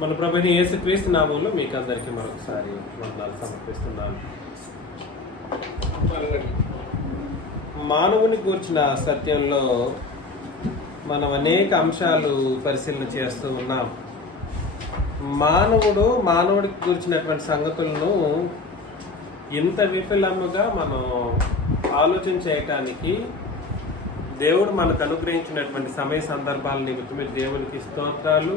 మన ప్రభుని యేసుక్రీస్తు నామంలో మీకు అందరికీ మరొకసారి వందనాలు సమర్పిస్తున్నాను. మానవుని గూర్చిన సత్యంలో మనం అనేక అంశాలు పరిశీలన చేస్తూ ఉన్నాం. మానవుడికి గురించినటువంటి సంగతులను ఇంత విఫలముగా మనం ఆలోచన చేయటానికి దేవుడు మనకు అనుగ్రహించినటువంటి సమయ సందర్భాల నిమిత్తమే దేవునికి స్తోత్రాలు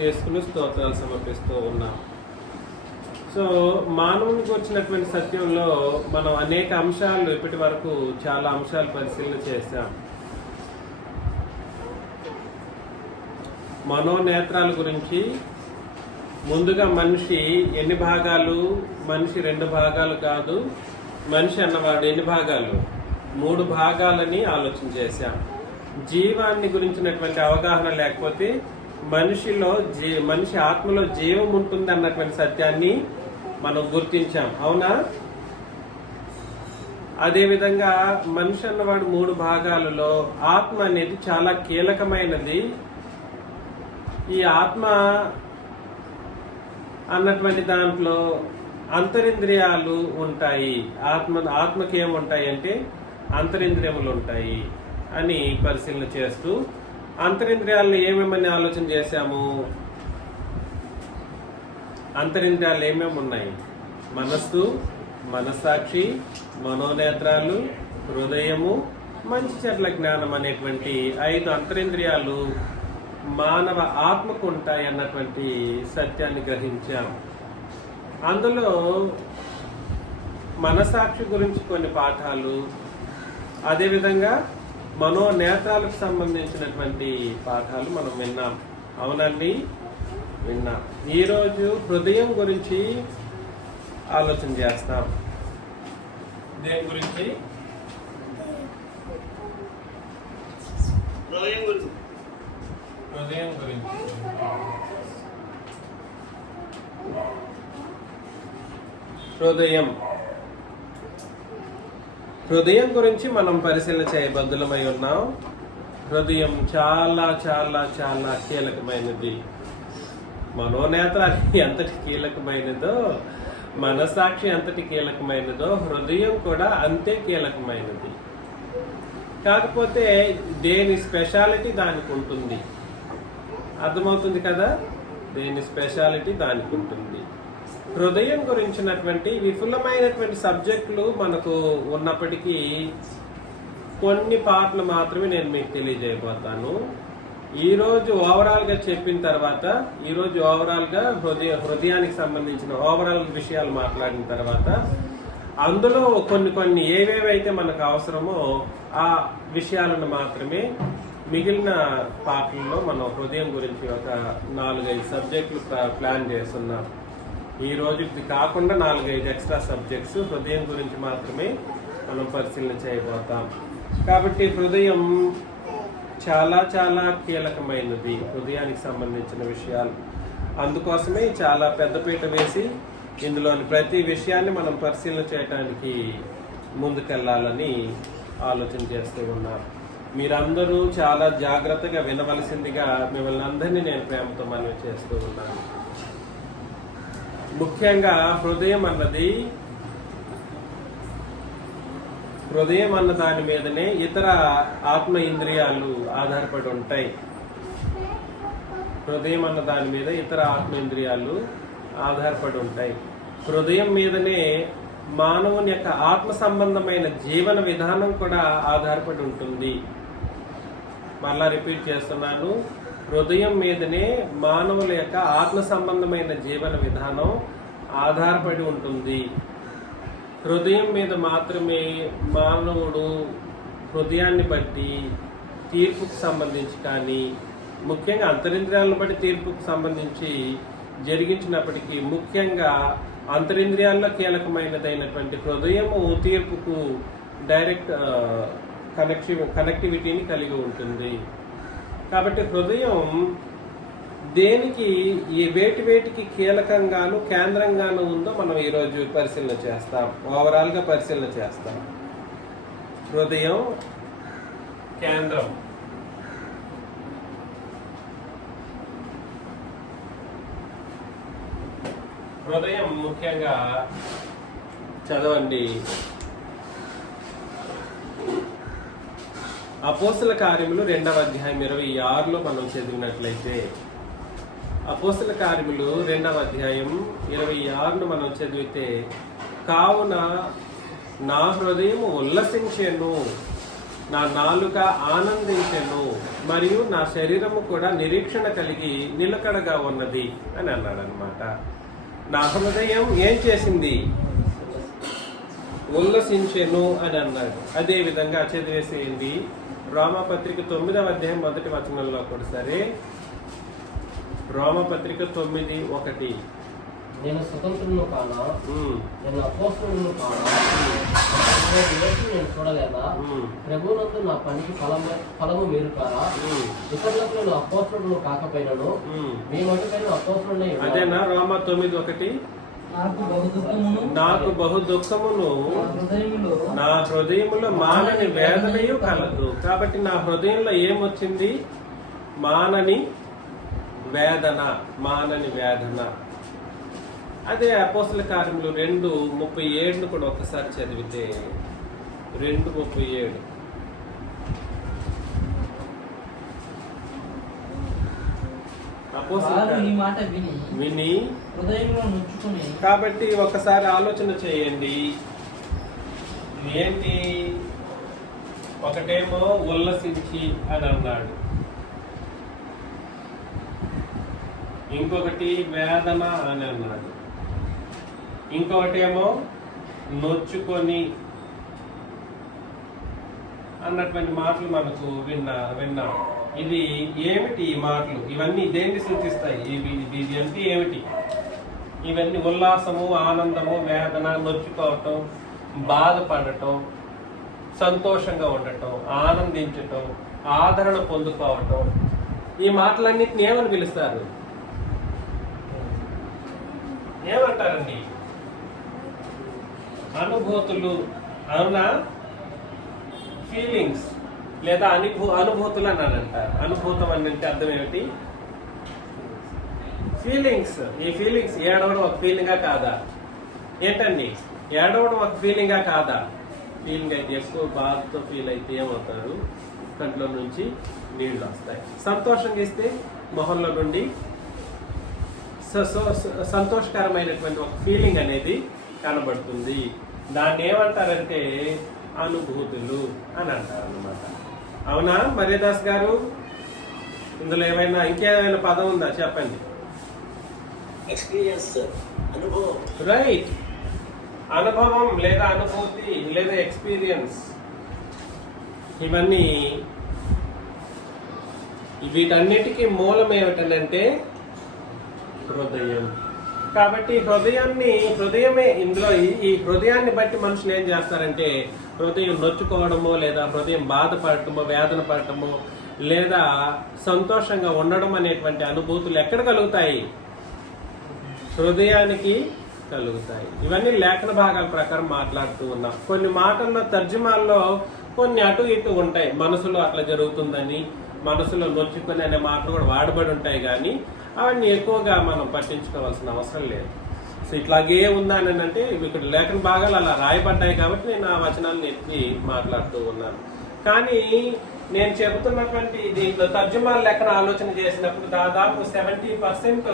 చేసుకుని స్తోత్రాలు సమర్పిస్తూ ఉన్నాం. సో మానవునికి వచ్చినటువంటి సత్యంలో మనం అనేక అంశాలు ఇప్పటి వరకు చాలా అంశాలు పరిశీలన చేశాం. మనోనేత్రాల గురించి ముందుగా మనిషి ఎన్ని భాగాలు, మనిషి 2 భాగాలు కాదు, మనిషి అన్నవాడు ఎన్ని భాగాలు, 3 భాగాలని ఆలోచన చేశాం. జీవాన్ని గురించినటువంటి అవగాహన లేకపోతే మనిషి ఆత్మలో జీవం ఉంటుంది అన్నటువంటి సత్యాన్ని మనం గుర్తించాం, అవునా? అదేవిధంగా మనిషి అన్నవాడు 3 భాగాలలో ఆత్మ అనేది చాలా కీలకమైనది. ఈ ఆత్మ అన్నటువంటి దాంట్లో అంతరింద్రియాలు ఉంటాయి. ఆత్మకి ఏముంటాయి అంటే అంతరింద్రియములు ఉంటాయి అని పరిశీలన చేస్తూ అంతరింద్రియాలను ఏమేమని ఆలోచన చేశాము. అంతరింద్రియాలు ఏమేమి ఉన్నాయి? మనస్సు, మనస్సాక్షి, మనోనేత్రాలు, హృదయము, మంచి చెడ్ల జ్ఞానం అనేటువంటి 5 అంతరింద్రియాలు మానవ ఆత్మకు ఉంటాయి అన్నటువంటి సత్యాన్ని గ్రహించాం. అందులో మనసాక్షి గురించి కొన్ని పాఠాలు, అదేవిధంగా మనోనేత్రాలకు సంబంధించినటువంటి పాఠాలు మనం విన్నాం, అవునండి? విన్నాం. ఈరోజు హృదయం గురించి ఆలోచన చేస్తాం. దేని గురించి? హృదయం గురించి. హృదయం గురించి మనం పరిశీలన చేయబద్దులమై ఉన్నాం. హృదయం చాలా చాలా చాలా కీలకమైనది. మనోనేత్రాలు ఎంతటి కీలకమైనదో, మనసాక్షి ఎంతటి కీలకమైనదో, హృదయం కూడా అంతే కీలకమైనది. కాకపోతే దేని స్పెషాలిటీ దానికి ఉంటుంది. అర్థమవుతుంది కదా? దేని స్పెషాలిటీ దానికి ఉంటుంది. హృదయం గురించినటువంటి విఫలమైనటువంటి సబ్జెక్టులు మనకు ఉన్నప్పటికీ కొన్ని పాటలు మాత్రమే నేను మీకు తెలియజేయబోతాను. ఈరోజు ఓవరాల్గా చెప్పిన తర్వాత, ఈరోజు ఓవరాల్గా హృదయానికి సంబంధించిన ఓవరాల్ విషయాలు మాట్లాడిన తర్వాత అందులో కొన్ని ఏవేవైతే మనకు అవసరమో ఆ విషయాలను మాత్రమే మిగిలిన పాటల్లో మనం హృదయం గురించి ఒక 4-5 సబ్జెక్టులు ప్లాన్ చేస్తున్నాం. ఈ రోజుకి కాకుండా 4-5 ఎక్స్ట్రా సబ్జెక్ట్స్ హృదయం గురించి మాత్రమే మనం పరిశీలన చేయబోతాం. కాబట్టి హృదయం చాలా చాలా కీలకమైనది, హృదయానికి సంబంధించిన విషయాలు. అందుకోసమే చాలా పెద్దపీట వేసి ఇందులోని ప్రతి విషయాన్ని మనం పరిశీలన చేయడానికి ముందుకెళ్లాలని ఆలోచన చేస్తూ ఉన్నారు. మీరందరూ చాలా జాగ్రత్తగా వినవలసిందిగా మిమ్మల్ని అందరినీ నేను ప్రేమతో మనవి చేస్తూ ఉన్నాను. ముఖ్యంగా హృదయం అన్న దాని మీదనే ఇతర ఆత్మ ఇంద్రియాలు ఆధారపడి ఉంటాయి. హృదయం అన్న దాని మీద ఇతర ఆత్మ ఇంద్రియాలు ఆధారపడి ఉంటాయి. హృదయం మీదనే మానవుని యొక్క ఆత్మ సంబంధమైన జీవన విధానం కూడా ఆధారపడి ఉంటుంది. మళ్ళా రిపీట్ చేస్తున్నాను, హృదయం మీదనే మానవుల యొక్క ఆత్మ సంబంధమైన జీవన విధానం ఆధారపడి ఉంటుంది. హృదయం మీద మాత్రమే మానవుడు హృదయాన్ని బట్టి తీర్పుకు సంబంధించి కానీ, ముఖ్యంగా అంతరింద్రియాలను బట్టి తీర్పుకు సంబంధించి జరిగించినప్పటికీ ముఖ్యంగా అంతరింద్రియాల్లో కీలకమైనదైనటువంటి హృదయము తీర్పుకు డైరెక్ట్ కనెక్టివిటీని కలిగి ఉంటుంది. కాబట్టి హృదయం దేనికి వేటికి కీలకంగాను కేంద్రంగాను ఉందో మనం ఈరోజు పరిశీలన చేస్తాం, ఓవరాల్గా పరిశీలన చేస్తాం. హృదయం కేంద్రం. హృదయం ముఖ్యంగా చదవండి. అపోస్తల కార్యములు 2వ అధ్యాయం 26లో మనం చదివినట్లయితే, అపోస్తల కార్యములు 2వ అధ్యాయం 26ను మనం చదివితే, కావున నా హృదయము ఉల్లసించెను, నా నాలుక ఆనందించెను, మరియు నా శరీరము కూడా నిరీక్షణ కలిగి నిలకడగా ఉన్నది అని అన్నాడు అనమాట. నా హృదయం ఏం చేసింది? ఉల్లసించెను అని అన్నాడు. అదే విధంగా చదివేసేయండి రోమపత్రిక 9వ అధ్యాయం 1వ వచనంలో కూడా సరే. రోమపత్రిక 9:1. నేను స్వతంత్రులను కానా, నేను అపోస్తలులను కానా, నేను చూడలేదా, ప్రభువునందు నా పనికి ఫలము మీరు కారా, ఇతరులకు నేను అపోస్తలులను కాకపోయినాను, మీ మటుకైనా అపోస్తలునే. అదేనా రోమా 9:1? నాకు బహు దుఃఖమును నా హృదయములో మానని వేదనయు కలదు. కాబట్టి నా హృదయంలో ఏమొచ్చింది? మానని వేదన, మానని వేదన. అదే అపోస్తల కార్యములు 2:37 కూడా ఒకసారి చదివితే, 2:37. విని కాబట్టి ఒకసారి ఆలోచన చేయండి. ఏంటి? ఒకటేమో ఉల్లసించి అని అన్నాడు, ఇంకొకటి వేదన అని అన్నాడు, ఇంకొకటేమో నొచ్చుకొని అన్నటువంటి మాటలు మనకు విన్నాం. ఇది ఏమిటి? ఈ మాటలు ఇవన్నీ దేన్ని సూచిస్తాయి? ఇది అంటే ఏమిటి? ఇవన్నీ ఉల్లాసము, ఆనందము, వేదన, నొచ్చుకోవటం, బాధపడటం, సంతోషంగా ఉండటం, ఆనందించటం, ఆదరణ పొందుకోవటం. ఈ మాటలన్నిటిని ఏమని పిలుస్తారు? ఏమంటారండి? అనుభూతులు. అవునా? ఫీలింగ్స్ లేదా అనుభూతులు అని అంటారు. అనుభూతం అంటే అర్థం ఏమిటి? ఫీలింగ్స్. ఈ ఫీలింగ్స్ ఏడవడం ఒక ఫీలింగా కాదా? ఏంటండి? ఏడవడం ఒక ఫీలింగా కాదా? ఫీలింగ్ అయితే ఎక్కువ బాధతో ఫీల్ అయితే ఏమవుతారు? కంట్లో నుంచి నీళ్లు వస్తాయి. సంతోషంగా ఇస్తే మొహంలో నుండి సంతోషకరమైనటువంటి ఒక ఫీలింగ్ అనేది కనబడుతుంది. దాన్ని ఏమంటారంటే అనుభూతులు అని అంటారు అన్నమాట. అవునా మర్యాదాస్ గారు? ఇందులో ఏమైనా ఇంకేమైనా పదం ఉందా? చెప్పండి. ఎక్స్పీరియన్స్, అనుభవం. రైట్. అనుభవం లేదా అనుభూతి లేదా ఎక్స్పీరియన్స్, ఇవన్నీ వీటన్నిటికీ మూలం ఏమిటంటే హృదయం. కాబట్టి హృదయమే ఇందులో ఈ హృదయాన్ని బట్టి మనుషులు ఏం చేస్తారంటే హృదయం నొచ్చుకోవడమో లేదా హృదయం బాధపడటమో, వేదన పడటమో, లేదా సంతోషంగా ఉండడం అనేటువంటి అనుభూతులు ఎక్కడ కలుగుతాయి? హృదయానికి కలుగుతాయి. ఇవన్నీ లేఖన భాగాల ప్రకారం మాట్లాడుతూ ఉన్నాం. కొన్ని మాటల్లో తర్జుమాల్లో కొన్ని అటు ఇటు ఉంటాయి. మనసులో అట్లా జరుగుతుందని, మనసులో నొచ్చుకొని అనే మాటలు కూడా వాడబడి ఉంటాయి, కానీ అవన్నీ ఎక్కువగా మనం పట్టించుకోవాల్సిన అవసరం లేదు. సో ఇట్లాగే ఉందని అంటే ఇక్కడ లేఖన భాగాలు అలా రాయబడ్డాయి కాబట్టి నేను ఆ వచనాలను ఎత్తి మాట్లాడుతూ ఉన్నాను. కానీ నేను చెబుతున్నటువంటి దీంట్లో తర్జుమాల లెక్కన ఆలోచన చేసినప్పుడు దాదాపు 70%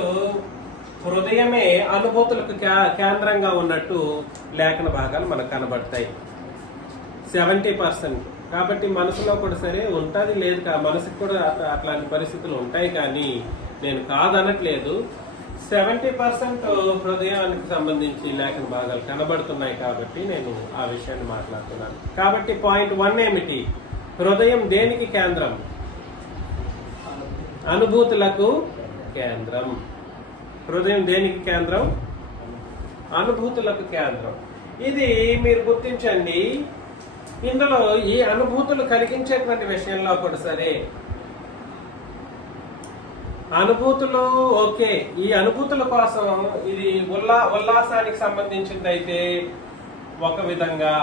హృదయమే అనుభూతులకు కేంద్రంగా ఉన్నట్టు లేఖన భాగాలు మనకు కనబడతాయి. 70%. కాబట్టి మనసులో కూడా సరే ఉంటుంది, లేదు మనసుకు కూడా అట్లాంటి పరిస్థితులు ఉంటాయి, కానీ నేను కాదనట్లేదు. 70% హృదయానికి సంబంధించి లేఖన భాగాలు కనబడుతున్నాయి కాబట్టి నేను ఆ విషయాన్ని మాట్లాడుతున్నాను. కాబట్టి పాయింట్ 1 ఏమిటి? హృదయం దేనికి కేంద్రం? అనుభూతులకు కేంద్రం. హృదయం దేనికి కేంద్రం? అనుభూతులకు కేంద్రం. ఇది మీరు గుర్తించండి. ఇందులో ఈ అనుభూతులు కలిగించేటువంటి విషయంలో కూడా సరే, అనుభూతులు ఓకే, ఈ అనుభూతుల కోసం ఇది ఉల్లాసానికి సంబంధించింది అయితే ఒక విధంగా,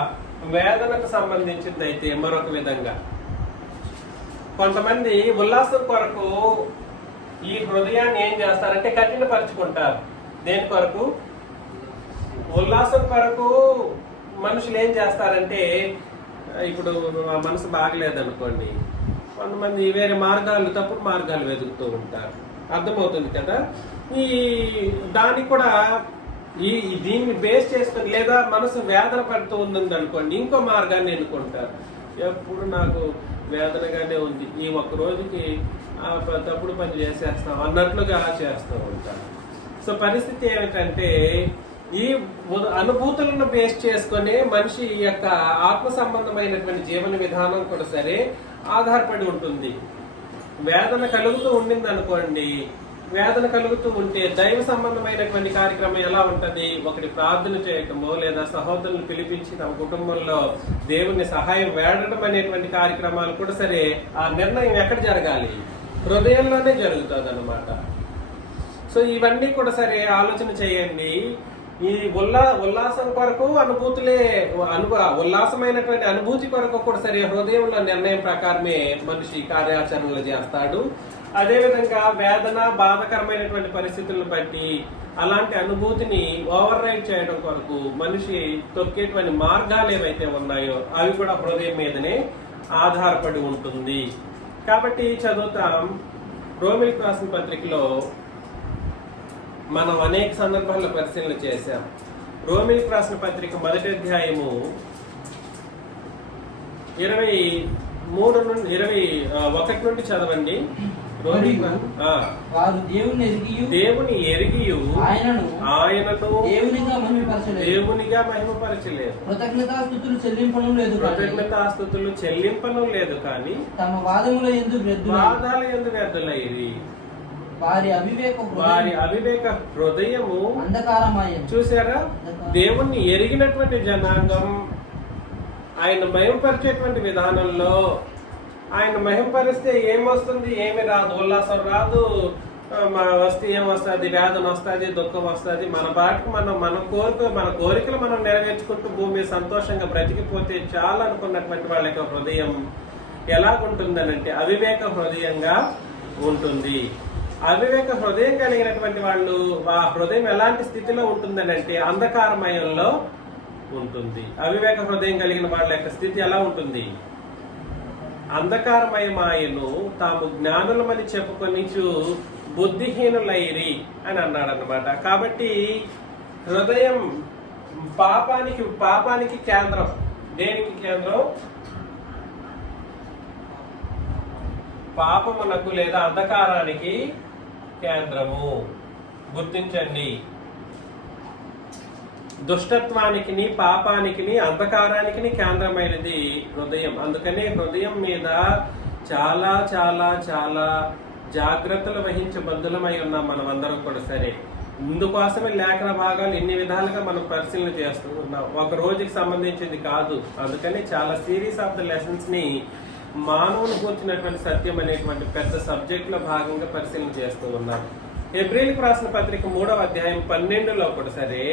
వేదనకు సంబంధించింది అయితే మరొక విధంగా. కొంతమంది ఉల్లాసం కొరకు ఈ హృదయాన్ని ఏం చేస్తారంటే కఠినపరుచుకుంటారు. దేని కొరకు? ఉల్లాసం కొరకు మనుషులు ఏం చేస్తారంటే, ఇప్పుడు ఆ మనసు బాగలేదనుకోండి, కొంతమంది వేరే మార్గాలు, తప్పుడు మార్గాలు వెతుకుతూ ఉంటారు. అర్థమవుతుంది కదా. ఈ దానికి కూడా దీన్ని బేస్ చేసుకొని, లేదా మనసు వేదన పడుతూ ఉంది అనుకోండి, ఇంకో మార్గాన్ని ఎన్నుకుంటారు. ఎప్పుడు నాకు వేదనగానే ఉంది, ఈ ఒక్క రోజుకి తప్పుడు పని చేసేస్తాం అన్నట్లుగా చేస్తూ ఉంటారు. సో పరిస్థితి ఏమిటంటే, ఈ అనుభూతులను బేస్ చేసుకుని మనిషి యొక్క ఆత్మ సంబంధమైనటువంటి జీవన విధానం కూడా సరే ఆధారపడి ఉంటుంది. వేదన కలుగుతూ ఉండింది అనుకోండి, వేదన కలుగుతూ ఉంటే దైవ సంబంధమైనటువంటి కార్యక్రమం ఎలా ఉంటది? ఒకటి ప్రార్థన చేయటమో, లేదా సహోదరులను పిలిపించి తమ కుటుంబంలో దేవుని సహాయం వేడటం అనేటువంటి కార్యక్రమాలు కూడా సరే, ఆ నిర్ణయం ఎక్కడ జరగాలి? హృదయంలోనే జరుగుతుంది అన్నమాట. సో ఇవన్నీ కూడా సరే ఆలోచన చేయండి. ఈ ఉల్లాసం కొరకు అనుభూతులే ఉల్లాసమైనటువంటి అనుభూతి కొరకు కూడా సరే హృదయంలో నిర్ణయం ప్రకారమే మనిషి కార్యాచరణలు చేస్తాడు. అదేవిధంగా వేదన, బాధకరమైనటువంటి పరిస్థితులను బట్టి అలాంటి అనుభూతిని ఓవర్ రైడ్ చేయడం కొరకు మనిషి తొక్కేటువంటి మార్గాలు ఏవైతే ఉన్నాయో అవి కూడా హృదయం మీదనే ఆధారపడి ఉంటుంది. కాబట్టి చదువుతాం. రోమిలకు రాసిన పత్రికలో మనం అనేక సందర్భాల్లో పరిశీలన చేశాం. రోమిలకు రాసిన పత్రిక 1వ అధ్యాయము 23 నుండి 21 నుండి చదవండి. వారు దేవుని ఎరిగియు ఆయనను దేవునిగా మహిమపరచలేదు, కృతజ్ఞతాస్తుతులు చెల్లింపను లేదు, కానీ తమ వాదముల యందు వ్యర్థులైరి. వారి అవివేక హృదయము అంధకారమయం. చూసారా? దేవుణ్ణి ఎరిగినటువంటి జనాంగం ఆయన మహిమపరిచేటువంటి విధానంలో, ఆయన మహిమపరిస్తే ఏమొస్తుంది? ఏమి రాదు, ఉల్లాసం రాదు, వస్తే ఏమొస్తుంది? వేదన వస్తుంది, దుఃఖం వస్తుంది. మన బాటికి మన కోరికలు మనం నెరవేర్చుకుంటూ భూమి సంతోషంగా బ్రతికిపోతే చాలా అనుకున్నటువంటి వాళ్ళ యొక్క హృదయం ఎలాగుంటుందనంటే అవివేక హృదయంగా ఉంటుంది. అవివేక హృదయం కలిగినటువంటి వాళ్ళు, ఆ హృదయం ఎలాంటి స్థితిలో ఉంటుందనంటే అంధకారమయంలో ఉంటుంది. అవివేక హృదయం కలిగిన వాళ్ళ యొక్క స్థితి ఎలా ఉంటుంది? అంధకారమయమాయను తాము జ్ఞానులమని చెప్పుకొని బుద్ధిహీనులైరి అని అన్నాడు అన్నమాట. కాబట్టి హృదయం పాపానికి కేంద్రం. దేనికి కేంద్రం? పాపమునకు లేదా అంధకారానికి కేంద్రము. గుర్తించండి. దుష్టత్వానికి, పాపానికి, అంధకారానికి కేంద్రమైనది హృదయం. అందుకనే హృదయం మీద చాలా చాలా చాలా జాగ్రత్తలు వహించబద్ధులమై ఉన్నాం మనం అందరం కూడా సరే. ఇందుకోసమే లేఖన భాగాలు ఎన్ని విధాలుగా మనం పరిశీలన చేస్తూ ఉన్నాం. ఒక రోజుకి సంబంధించింది కాదు. అందుకని చాలా సిరీస్ ఆఫ్ ద లెసన్స్ ని మానవుని కూర్చున్నటువంటి సత్యం అనేటువంటి పెద్ద సబ్జెక్ట్ లో భాగంగా పరిశీలన చేస్తూ ఉన్నాం. హెబ్రీలకు రాసిన పత్రిక 3వ అధ్యాయం 12లో కూడా సరే,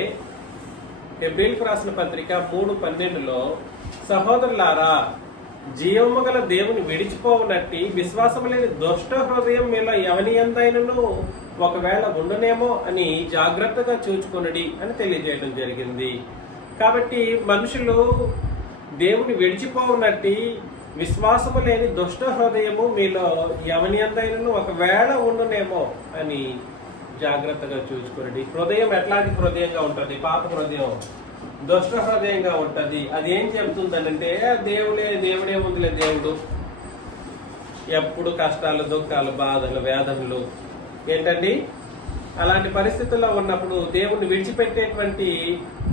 హెబ్రీలకు రాసిన పత్రిక 3:12లో, సహోదరులారా, జీవము గల దేవుని విడిచిపోవునట్టి విశ్వాసము లేని దుష్ట హృదయం మీలో ఎవని ఎందైనను ఒకవేళ ఉండునేమో అని జాగ్రత్తగా చూచుకొనుడి అని తెలియజేయడం జరిగింది. కాబట్టి మనుషులు దేవుని విడిచిపోవునట్టి విశ్వాసము లేని దుష్ట హృదయము మీలో ఎవని ఎందైనను ఒకవేళ ఉండునేమో అని జాగ్రత్తగా చూసుకోండి. హృదయం ఎట్లాంటి హృదయంగా ఉంటుంది? పాప హృదయం, దుష్ట హృదయంగా ఉంటుంది. అది ఏం చెబుతుందనంటే దేవుడే ముందులే, దేవుడు ఎప్పుడు కష్టాలు, దుఃఖాలు, బాధలు, వేదనలు ఏంటండి? అలాంటి పరిస్థితుల్లో ఉన్నప్పుడు దేవుణ్ణి విడిచిపెట్టేటువంటి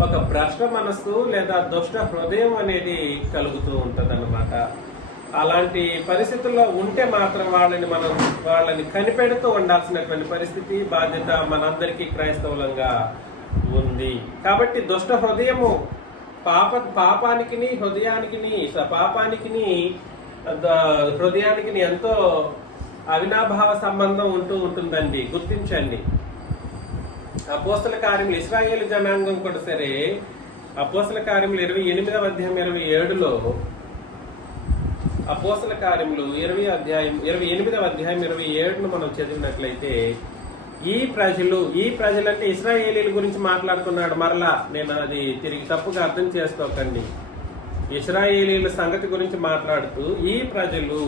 ఒక భ్రష్ట మనస్సు లేదా దుష్ట హృదయం అనేది కలుగుతూ ఉంటది అన్నమాట. అలాంటి పరిస్థితుల్లో ఉంటే మాత్రం వాళ్ళని కనిపెడుతూ ఉండాల్సినటువంటి పరిస్థితి, బాధ్యత మనందరికీ క్రైస్తవులంగా ఉంది. కాబట్టి దుష్ట హృదయము పాపానికి హృదయానికి ఎంతో అవినాభావ సంబంధం ఉంటుందండి. గుర్తించండి. అపోస్తల కార్యములు ఇశ్రాయేలు జనాంగం కూడా సరే, అపోస్తల కార్యములు 28వ అధ్యాయం 27లో, అపోస్తల కార్యములు 28వ అధ్యాయం 27ను మనం చదివినట్లయితే, ఈ ప్రజలు అంటే ఇశ్రాయేలీల గురించి మాట్లాడుతున్నాడు. మరలా నేను అది తిరిగి తప్పుగా అర్థం చేసుకోకండి. ఇశ్రాయేలీల సంగతి గురించి మాట్లాడుతూ ఈ ప్రజలు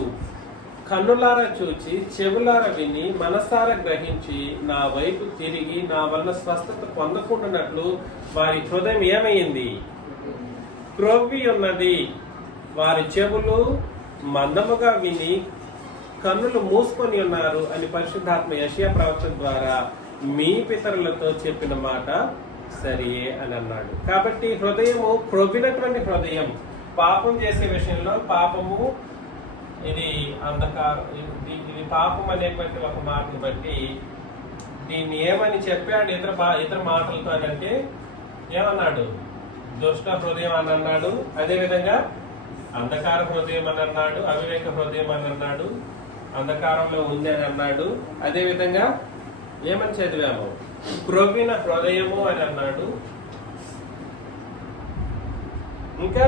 కన్నులారా చూచి చెవులారా విని మనసారా గ్రహించి నా వైపు తిరిగి నా వల్ల స్వస్థత పొందకుండానట్లు వారి హృదయం ఏమైంది? క్రొవ్వి ఉన్నది. వారి చెవులు మందముగా విని కన్నులు మూసుకొని ఉన్నారు అని పరిశుద్ధాత్మ యెషయా ప్రవక్త ద్వారా మీ పితరులతో చెప్పిన మాట సరియే అని అన్నాడు. కాబట్టి హృదయము క్రొవ్వినటువంటి హృదయం పాపం చేసే విషయంలో పాపము ఇది అంధకారం, ఇది పాపం అనేటువంటి ఒక మాటను బట్టి దీన్ని ఏమని చెప్పాడు ఇతర మాటలతో అంటే ఏమన్నాడు? దుష్ట హృదయం అని అన్నాడు, అదేవిధంగా అంధకార హృదయం అని అన్నాడు, అవివేక హృదయం అని అన్నాడు, అంధకారంలో ఉంది అని అన్నాడు, అదేవిధంగా ఏమని చదివాము? క్రొవ్విన హృదయము అని అన్నాడు. ఇంకా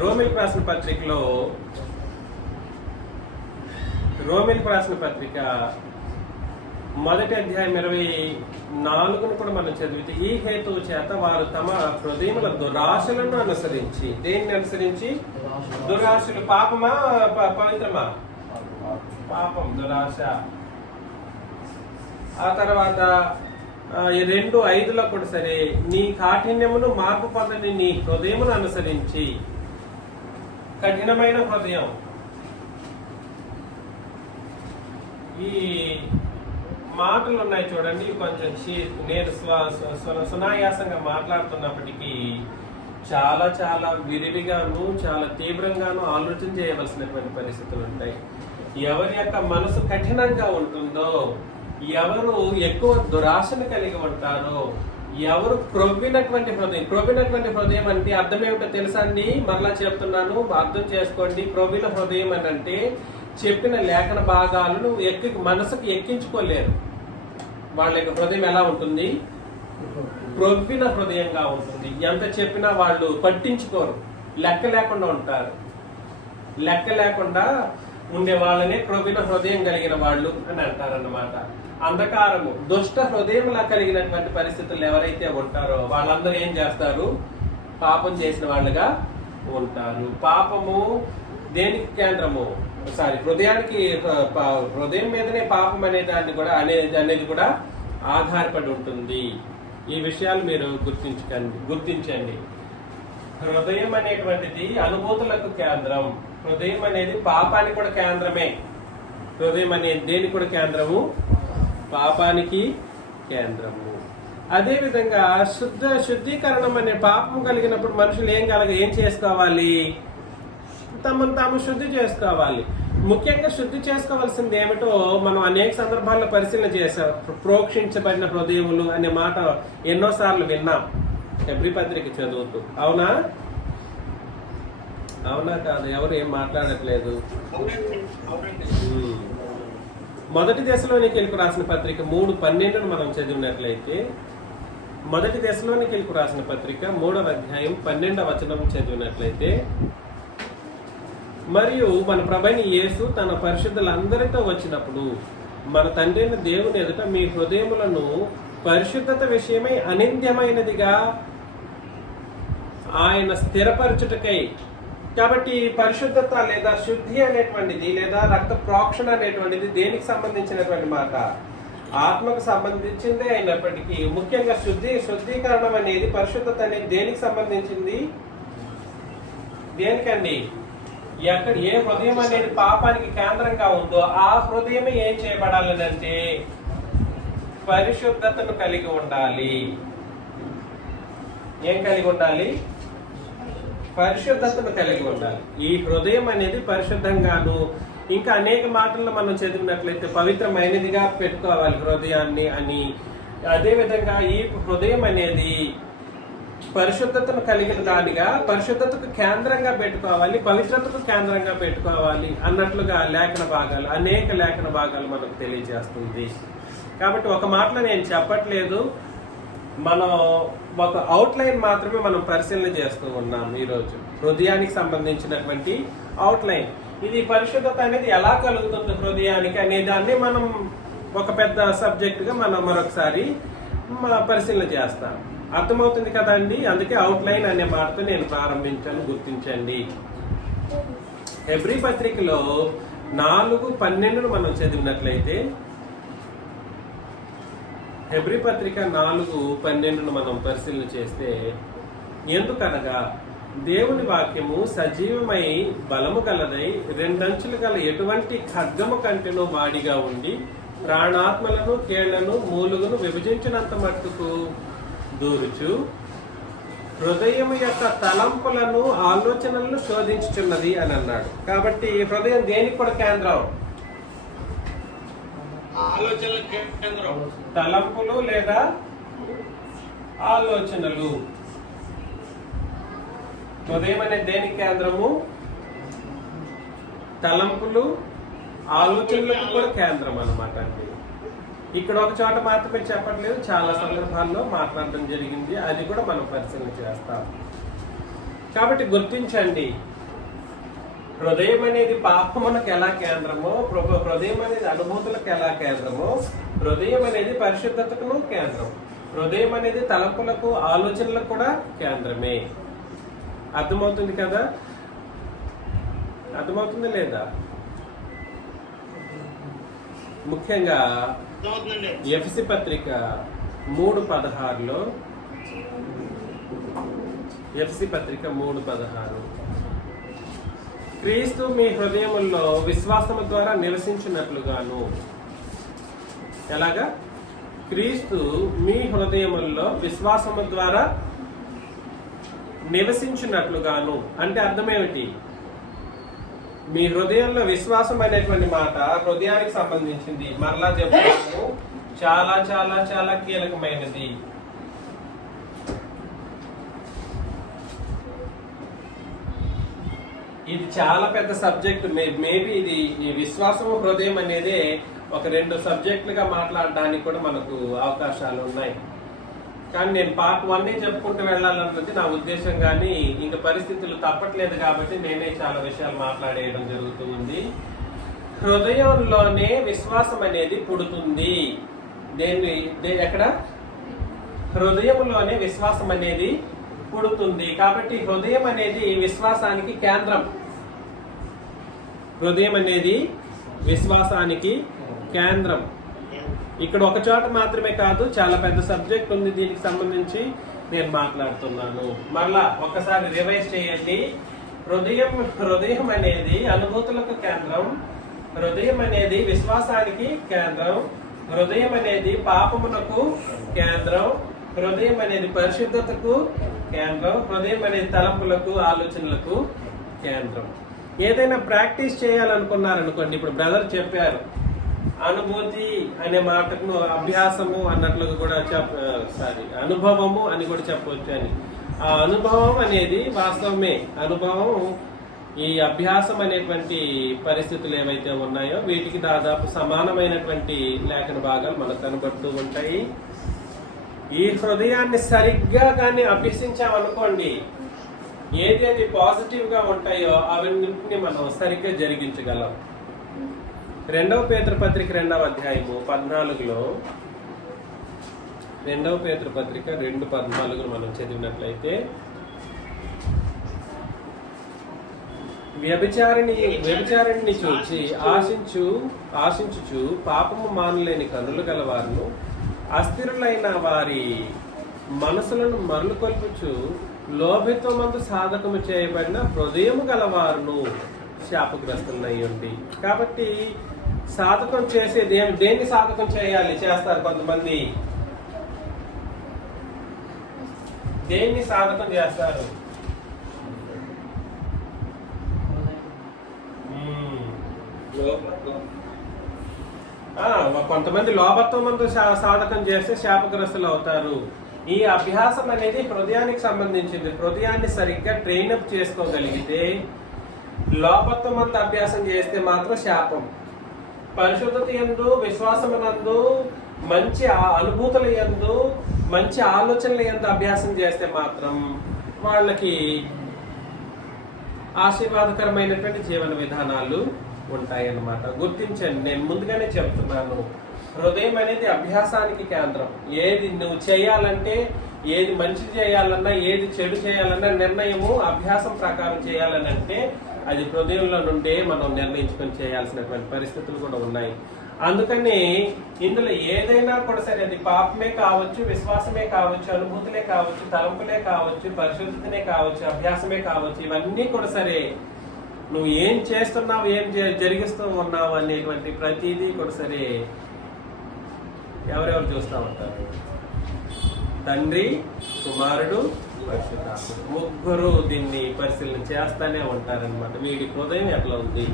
రోమిల్కి రాసిన పత్రిక మొదటి అధ్యాయం 24 కూడా మనం చదివితే ఈ హేతువు చేత వారు తమ హృదయముల దురాశలను అనుసరించి, దేన్ని అనుసరించి? దురాశలు. పాపమా పవిత్రమా? పాపం, దురాశ. ఆ తర్వాత 2:5 కూడా సరే, నీ కాఠిన్యమును మార్పు పొందని నీ హృదయమును అనుసరించి. కఠినమైన హృదయం. ఈ మాటలు ఉన్నాయి చూడండి, కొంచెం నేను సునాయాసంగా మాట్లాడుతున్నప్పటికీ చాలా చాలా విరివిగాను చాలా తీవ్రంగాను ఆలోచన చేయవలసినటువంటి పరిస్థితులు ఉంటాయి. ఎవరి యొక్క మనసు కఠినంగా ఉంటుందో, ఎవరు ఎక్కువ దురాశను కలిగి ఉంటారో, ఎవరు క్రొవ్వినటువంటి హృదయం అంటే అర్థం ఏమిటో తెలుసా అండి? మరలా చెప్తున్నాను, అర్థం చేసుకోండి. క్రొవ్విన హృదయం అని అంటే చెప్పిన లేఖన భాగాలను మనసుకు ఎక్కించుకోలేరు. వాళ్ళ యొక్క హృదయం ఎలా ఉంటుంది? క్రొవ్విన హృదయంగా ఉంటుంది. ఎంత చెప్పినా వాళ్ళు పట్టించుకోరు, లెక్క లేకుండా ఉంటారు. లెక్క లేకుండా ఉండే వాళ్ళనే క్రొవ్విన హృదయం కలిగిన వాళ్ళు అని అంటారన్నమాట. అంధకారము, దుష్ట హృదయంలా కలిగినటువంటి పరిస్థితులు ఎవరైతే ఉంటారో వాళ్ళందరూ ఏం చేస్తారు? పాపం చేసిన వాళ్ళుగా ఉంటారు. పాపము దేనికి కేంద్రము? హృదయం మీదనే పాపం అనేది కూడా ఆధారపడి ఉంటుంది. ఈ విషయాలు మీరు గుర్తించండి. హృదయం అనేటువంటిది అనుభూతులకు కేంద్రం. హృదయం అనేది పాపానికి కూడా కేంద్రమే. హృదయం అనేది దేనికి కూడా కేంద్రము? పాపానికి కేంద్రము. అదే విధంగా శుద్ధీకరణం అనే పాపం కలిగినప్పుడు మనుషులు ఏం చేసుకోవాలి? తమను తాము శుద్ధి చేసుకోవాలి. ముఖ్యంగా శుద్ధి చేసుకోవాల్సింది ఏమిటో మనం అనేక సందర్భాల్లో పరిశీలన చేశాం. ప్రోక్షించబడిన హృదయములు అనే మాట ఎన్నోసార్లు విన్నాం హెబ్రీ పత్రిక చదువుతూ. అవునా కాదు? ఎవరు ఏం మాట్లాడట్లేదు. మొదటి దశలోనికెళ్ళి రాసిన పత్రిక 3:12 మనం చదివినట్లయితే, మొదటి దశలోనికెళ్ళి రాసిన పత్రిక 3వ అధ్యాయం 12వ వచనం చదివినట్లయితే, మరియు మన ప్రభువైన యేసు తన పరిశుద్ధులందరితో వచ్చినప్పుడు మన తండ్రి అయిన దేవుని ఎదుట మీ హృదయములను పరిశుద్ధత విషయమై అనింద్యమైనదిగా ఆయన స్థిరపరచుటకై. కాబట్టి పరిశుద్ధత లేదా శుద్ధి అనేటువంటిది లేదా రక్త ప్రోక్షణ అనేటువంటిది దేనికి సంబంధించినటువంటి మాట? ఆత్మకు సంబంధించిందే అయినప్పటికీ ముఖ్యంగా శుద్ధీకరణం అనేది, పరిశుద్ధత అనేది దేనికి సంబంధించింది? దేనికండి? ఏ హృదయం అనేది పాపానికి కేంద్రంగా ఉందో ఆ హృదయమే ఏం చేయబడాలని అంటే పరిశుద్ధతను కలిగి ఉండాలి. ఏం కలిగి ఉండాలి? పరిశుద్ధతను కలిగి ఉండాలి. ఈ హృదయం అనేది పరిశుద్ధంగాను, ఇంకా అనేక మాటలను మనం చదివినట్లయితే పవిత్రమైనదిగా పెట్టుకోవాలి హృదయాన్ని అని. అదేవిధంగా ఈ హృదయం అనేది పరిశుద్ధతను కలిగిన దానిగా, పరిశుద్ధతకు కేంద్రంగా పెట్టుకోవాలి, పవిత్రతకు కేంద్రంగా పెట్టుకోవాలి అన్నట్లుగా అనేక లేఖన భాగాలు మనకు తెలియజేస్తుంది. కాబట్టి ఒక మాటలో నేను చెప్పట్లేదు, మనం ఒక అవుట్లైన్ మాత్రమే మనం పరిశీలన చేస్తూ ఉన్నాం ఈరోజు. హృదయానికి సంబంధించినటువంటి అవుట్లైన్ ఇది. పరిశుద్ధత అనేది ఎలా కలుగుతుంది హృదయానికి అనే దాన్ని మనం ఒక పెద్ద సబ్జెక్టుగా మనం మరొకసారి పరిశీలన చేస్తాం. అర్థమవుతుంది కదండి. అందుకే అవుట్లైన్ అనే మాటతో నేను ప్రారంభించాను, గుర్తించండి. హెబ్రీ పత్రికలో 4:12 మనం చదివినట్లయితే, హెబ్రీ పత్రిక 4:12 మనం పరిశీలన చేస్తే, ఎందుకనగా దేవుని వాక్యము సజీవమై బలము గలదై రెండంచులు గల ఎటువంటి ఖడ్గము కంటెను వాడిగా ఉండి ప్రాణాత్మలను కీళ్లను మూలుగును విభజించినంత మట్టుకు దూరుచు హృదయం యొక్క తలంపులను ఆలోచనలను శోధించుచున్నది అని అన్నాడు. కాబట్టి హృదయం దేనికి కూడా కేంద్రం? తలంపులు లేదా ఆలోచనలు. హృదయం అనేది దేనికి కేంద్రము? తలంపులు ఆలోచనలకు కూడా కేంద్రం అన్నమాట అండి. ఇక్కడ ఒక చోట మాత్రమే చెప్పట్లేదు, చాలా సందర్భాల్లో మాట్లాడడం జరిగింది. అది కూడా మనం పరిశీలన చేస్తాం. కాబట్టి గుర్తించండి, హృదయం అనేది పాపమునకు ఎలా కేంద్రమో, హృదయం అనేది అనుభూతులకు ఎలా కేంద్రమో, హృదయం అనేది పరిశుద్ధతకును కేంద్రం. హృదయం అనేది తలంపులకు ఆలోచనలకు కూడా కేంద్రమే. అర్థమవుతుంది కదా? అర్థమవుతుంది లేదా? ముఖ్యంగా ఎఫెసీ పత్రిక 3:16లో, ఎఫెసీ పత్రిక 3:16, క్రీస్తు మీ హృదయముల్లో విశ్వాసము ద్వారా నివసించినట్లుగాను. ఎలాగా? క్రీస్తు మీ హృదయముల్లో విశ్వాసము ద్వారా నివసించినట్లుగాను అంటే అర్థమేమిటి? మీ హృదయంలో విశ్వాసం అనేటువంటి మాట హృదయానికి సంబంధించింది. మరలా చెప్తాము, చాలా చాలా చాలా కీలకమైనది. ఇది చాలా పెద్ద సబ్జెక్ట్. మేబీ ఇది ఈ విశ్వాసము హృదయం అనేది ఒక 2 సబ్జెక్టులుగా మాట్లాడడానికి కూడా మనకు అవకాశాలు ఉన్నాయి. కానీ నేను పార్ట్ 1 చెప్పుకుంటూ వెళ్ళాలన్నది నా ఉద్దేశం. కానీ ఇంకా పరిస్థితులు తప్పట్లేదు కాబట్టి నేనే చాలా విషయాలు మాట్లాడేయడం జరుగుతూ ఉంది. హృదయంలోనే విశ్వాసం అనేది పుడుతుంది. ఎక్కడ? హృదయంలోనే విశ్వాసం అనేది పుడుతుంది. కాబట్టి హృదయం అనేది విశ్వాసానికి కేంద్రం. హృదయం అనేది విశ్వాసానికి కేంద్రం. ఇక్కడ ఒక చోట మాత్రమే కాదు, చాలా పెద్ద సబ్జెక్ట్ ఉంది దీనికి సంబంధించి నేను మాట్లాడుతున్నాను. మరలా ఒకసారి రివైజ్ చేయండి. హృదయం అనేది అనుభూతులకు కేంద్రం. హృదయం అనేది విశ్వాసానికి కేంద్రం. హృదయం అనేది పాపమునకు కేంద్రం. హృదయం అనేది పరిశుద్ధతకు కేంద్రం. హృదయం అనేది తలంపులకు ఆలోచనలకు కేంద్రం. ఏదైనా ప్రాక్టీస్ చేయాలనుకున్నారనుకోండి, ఇప్పుడు బ్రదర్ చెప్పారు, అనుభూతి అనే మాటకు అభ్యాసము అన్నట్లుగా కూడా అనుభవము అని కూడా చెప్పవచ్చు అని. ఆ అనుభవం అనేది వాస్తవమే. అనుభవం, ఈ అభ్యాసం అనేటువంటి పరిస్థితులు ఏవైతే ఉన్నాయో వీటికి దాదాపు సమానమైనటువంటి లేఖన భాగాలు మనకు కనబడుతూ ఉంటాయి. ఈ హృదయాన్ని సరిగ్గా కానీ అభ్యసించామనుకోండి, ఏదేది పాజిటివ్ గా ఉంటాయో అవన్నింటినీ మనం సరిగ్గా జరిగించగలం. 2వ పేతురు పత్రిక 2వ అధ్యాయము 14లో, 2వ పేతురు పత్రిక 2:14 మనం చదివినట్లయితే, వ్యభిచారిణిని చూచి ఆశించుచు పాపము మానలేని కన్నులు గలవారును అస్థిరులైన వారి మనసులను మరలు కొల్పుచు లోభిత్వమందు సాధకము చేయబడిన హృదయము గలవారును శాపగ్రస్తులయ్యండి. కాబట్టి సాధకం చేసేది దేన్ని సాధకం చేస్తారు కొంతమంది? దేన్ని సాధకం చేస్తారు? కొంతమంది లోభత్వం సాధకం చేస్తే శాపగ్రస్తులు అవుతారు. ఈ అభ్యాసం అనేది హృదయానికి సంబంధించింది. హృదయాన్ని సరిగ్గా ట్రైనప్ చేసుకోగలిగితే, లోపత్వమంత అభ్యాసం చేస్తే మాత్రం శాపం. పరిశుద్ధత యందు, విశ్వాసమునందు, మంచి అనుభూతుల యందు, మంచి ఆలోచనల యందు అభ్యాసం చేస్తే మాత్రం వాళ్ళకి ఆశీర్వాదకరమైనటువంటి జీవన విధానాలు ఉంటాయన్నమాట. గుర్తించండి, నేను ముందుగానే చెప్తున్నాను. హృదయం అనేది అభ్యాసానికి కేంద్రం. ఏది నువ్వు చేయాలంటే, ఏది మంచి చేయాలన్నా, ఏది చెడు చేయాలన్నా నిర్ణయము అభ్యాసం ప్రకారం చేయాలని అంటే అది హృదయంలో నుండే మనం నిర్ణయించుకొని చేయాల్సినటువంటి పరిస్థితులు కూడా ఉన్నాయి. అందుకని ఇందులో ఏదైనా కూడా సరే, అది పాపమే కావచ్చు, విశ్వాసమే కావచ్చు, అనుభూతులే కావచ్చు, తలంపులే కావచ్చు, పరిశుద్ధతనే కావచ్చు, అభ్యాసమే కావచ్చు, ఇవన్నీ కూడా సరే నువ్వు ఏం చేస్తున్నావు, ఏం జరిగిస్తూ ఉన్నావు అనేటువంటి ప్రతిదీ కూడా సరే ఎవరెవరు చూస్తూ ఉంటారు? తండ్రి, కుమారుడు, పరిశుద్ధాత్ముడు ముగ్గురు దీన్ని పరిశీలన చేస్తానే ఉంటారనమాట. వీడి హృదయం ఎట్లా ఉంది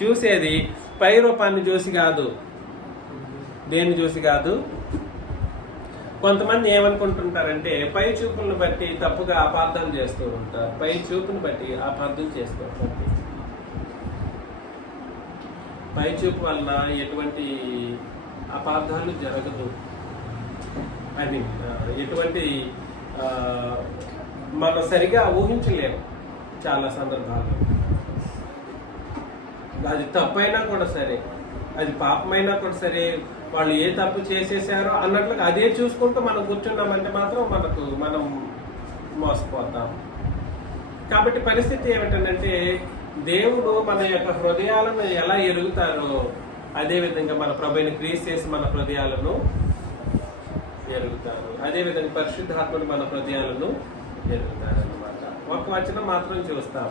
చూసేది పై రూపాన్ని చూసి కాదు, దేన్ని చూసి కాదు. కొంతమంది ఏమనుకుంటుంటారంటే పై చూపులను బట్టి తప్పుగా అపార్థం చేస్తూ ఉంటారు. పై చూపును బట్టి అపార్థం చేస్తూ ఉంటారు. పై చూపు వలన ఎటువంటి అపార్థాలు జరగదు అని, ఎటువంటి మనం సరిగా ఊహించలేము చాలా సందర్భాల్లో. అది తప్పైనా కూడా సరే, అది పాపమైనా కూడా సరే, వాళ్ళు ఏ తప్పు చేసేసారో అన్నట్లుగా అదే చూసుకుంటూ మనం కూర్చున్నామంటే మాత్రం మనం మోసపోతాం. కాబట్టి పరిస్థితి ఏమిటంటే దేవుడు మన యొక్క హృదయాలను ఎలా ఎరుగుతారో అదేవిధంగా మన ప్రభువుని క్రీస్తు చేసి మన హృదయాలను ఎరుగుతారు. అదేవిధంగా పరిశుద్ధాత్మను మన హృదయాలను ఎరుగుతారు అన్నమాట. ఒక వచనం మాత్రం చూస్తాం.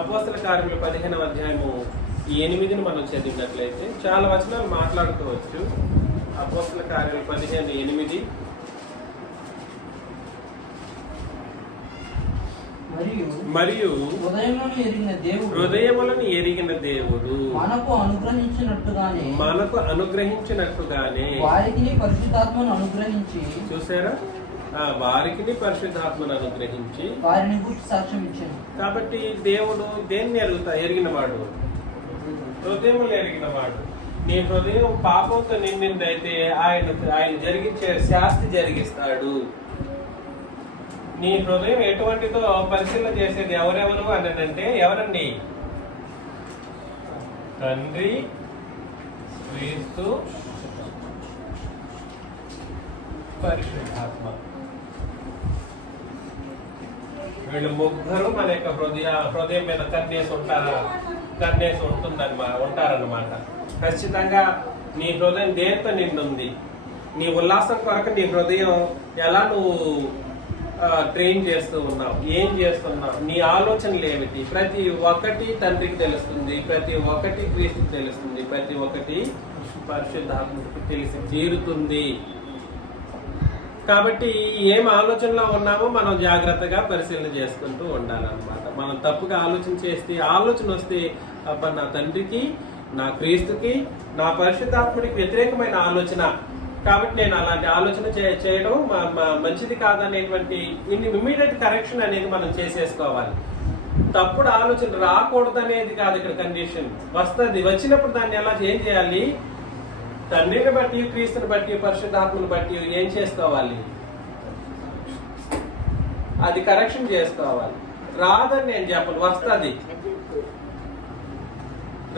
అపోస్తల కార్యములు 15వ అధ్యాయము 8ని మనం చదివినట్లయితే చాలా వచనాలు మాట్లాడుకోవచ్చు. అపోస్తల కార్యాలు 15:8 మరియు హృదయములను ఎరిగిన దేవుడు మనకు అనుగ్రహించినట్టుగానే వారికి పరిశుద్ధాత్మను అనుగ్రహించి, చూసారా, వారికి పరిశుద్ధాత్మను అనుగ్రహించి వారిని గురించి సాక్ష్యం ఇచ్చాను. కాబట్టి దేవుడు దేన్ని ఎరిగినవాడు? హృదయములు ఎరిగినవాడు. నీ హృదయం పాపంతో నిండిందైతే ఆయన జరిగించే శాస్తి జరిగిస్తాడు. నీ హృదయం ఎటువంటిదో పరిశీలన చేసేది ఎవరెవరు అని అంటే ఎవరండి? తండ్రి, క్రీస్తు, పరిశుద్ధాత్మ. వీళ్ళు ముగ్గురు మన యొక్క హృదయం మీద కన్నేసి ఉంటారన్నమాట. ఖచ్చితంగా నీ హృదయం దేంతో నిండుంది? నీ ఉల్లాసం కొరకు నీ హృదయం ఎలా నువ్వు ట్రైన్ చేస్తూ ఉన్నావు, ఏం చేస్తున్నావు, నీ ఆలోచనలు ఏమిటి? ప్రతి ఒక్కటి తండ్రికి తెలుస్తుంది, ప్రతి ఒక్కటి క్రీస్తుకి తెలుస్తుంది, ప్రతి ఒక్కటి పరిశుద్ధాత్మకి తెలిసి తీరుతుంది. కాబట్టి ఏం ఆలోచనలో ఉన్నామో మనం జాగ్రత్తగా పరిశీలన చేసుకుంటూ ఉండాలన్నమాట. మనం తప్పుగా ఆలోచన చేస్తే, ఆలోచన వస్తే అబ్బా నా తండ్రికి, నా క్రీస్తుకి, నా పరిశుద్ధాత్ముడికి వ్యతిరేకమైన ఆలోచన, కాబట్టి నేను అలాంటి ఆలోచన చేయడం మంచిది కాదనేటువంటి ఇమ్మీడియట్ కరెక్షన్ అనేది మనం చేసేసుకోవాలి. తప్పుడు ఆలోచన రాకూడదు అనేది కాదు ఇక్కడ కండిషన్. వస్తుంది, వచ్చినప్పుడు దాన్ని ఎలా ఏం చేయాలి? తండ్రిని బట్టి, క్రీస్తుని బట్టి, పరిశుద్ధాత్మను బట్టి ఏం చేసుకోవాలి? అది కరెక్షన్ చేసుకోవాలి. రాదని నేను చెప్పను, వస్తుంది.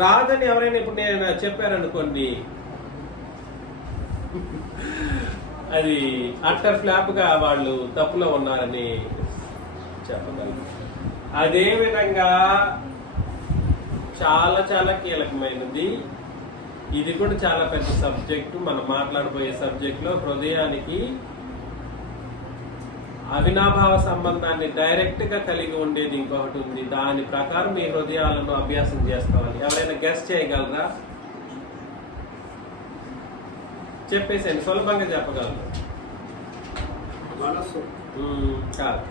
రాదని ఎవరైనా ఇప్పుడు నేను చెప్పారనుకోండి, అది అట్టర్ ఫ్లాప్ గా వాళ్ళు తప్పులో ఉన్నారని చెప్పగలరు. అదే విధంగా చాలా చాలా కీలకమైనది, ఇది కూడా చాలా పెద్ద సబ్జెక్టు. మనం మాట్లాడబోయే సబ్జెక్ట్ లో హృదయానికి అవినాభావ సంబంధాన్ని డైరెక్ట్ గా కలిగి ఉండేది ఇంకొకటి ఉంది. దాని ప్రకారం మీ హృదయాలను అభ్యాసం చేసుకోవాలి. ఎవరైనా గెస్ చేయగలరా? చెప్పేసేయండి, సులభంగా చెప్పగలరు. కాదు,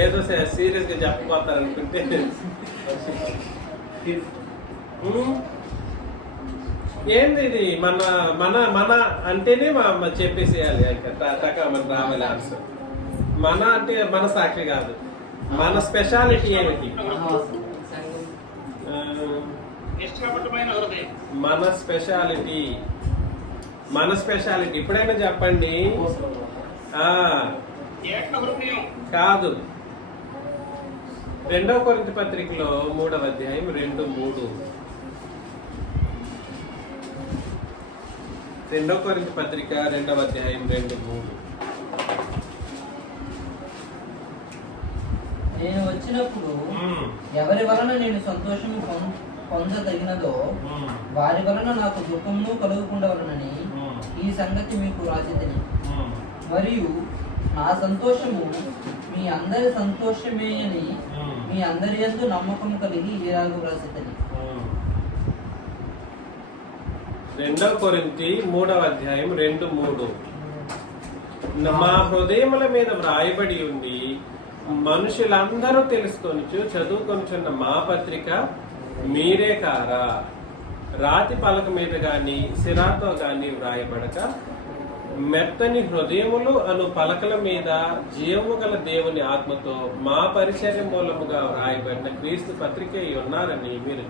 ఏదో సీరియస్ గా చెప్పబోతారనుకుంటే ఏంది ఇది? మన మన మన అంటేనే చెప్పేసేయాలి. మన రావాలి ఆన్సర్. మన అంటే మన సాక్షి కాదు. మన స్పెషాలిటీ ఏమిటి? మన స్పెషాలిటీ ఎప్పుడైనా చెప్పండి. కాదు, 2వ కొరింథీ పత్రికలో 3వ అధ్యాయం 2-3. రెండో కొరింథీ పత్రిక 2వ అధ్యాయం 2-3. నేను వచ్చినప్పుడు ఎవరి వలన నేను సంతోషము పొందదగినదో వారి వలన నాకు దుఃఖమును కలుగుకుండవలనని ఈ సంగతి మీకు రాసితిని. మరియు నా సంతోషము మీ అందరి సంతోషమే అని మీ అందరి యందు నమ్మకం కలిగి ఇలాగ రాసితిని. 2 కొరింథీ 3వ అధ్యాయం 2-3. మా హృదయముల మీద వ్రాయబడి ఉండి మనుషులందరూ తెలుసుకొనుచు చదువుకొనుచున్న మా పత్రిక మీరే కారా? రాతి పలక మీద గాని సిరాతో గాని వ్రాయబడక మెత్తని హృదయములు అను పలకల మీద జీవము గల దేవుని ఆత్మతో మా పరిచర్య మూలముగా వ్రాయబడిన క్రీస్తు పత్రిక ఉన్నారని మీరు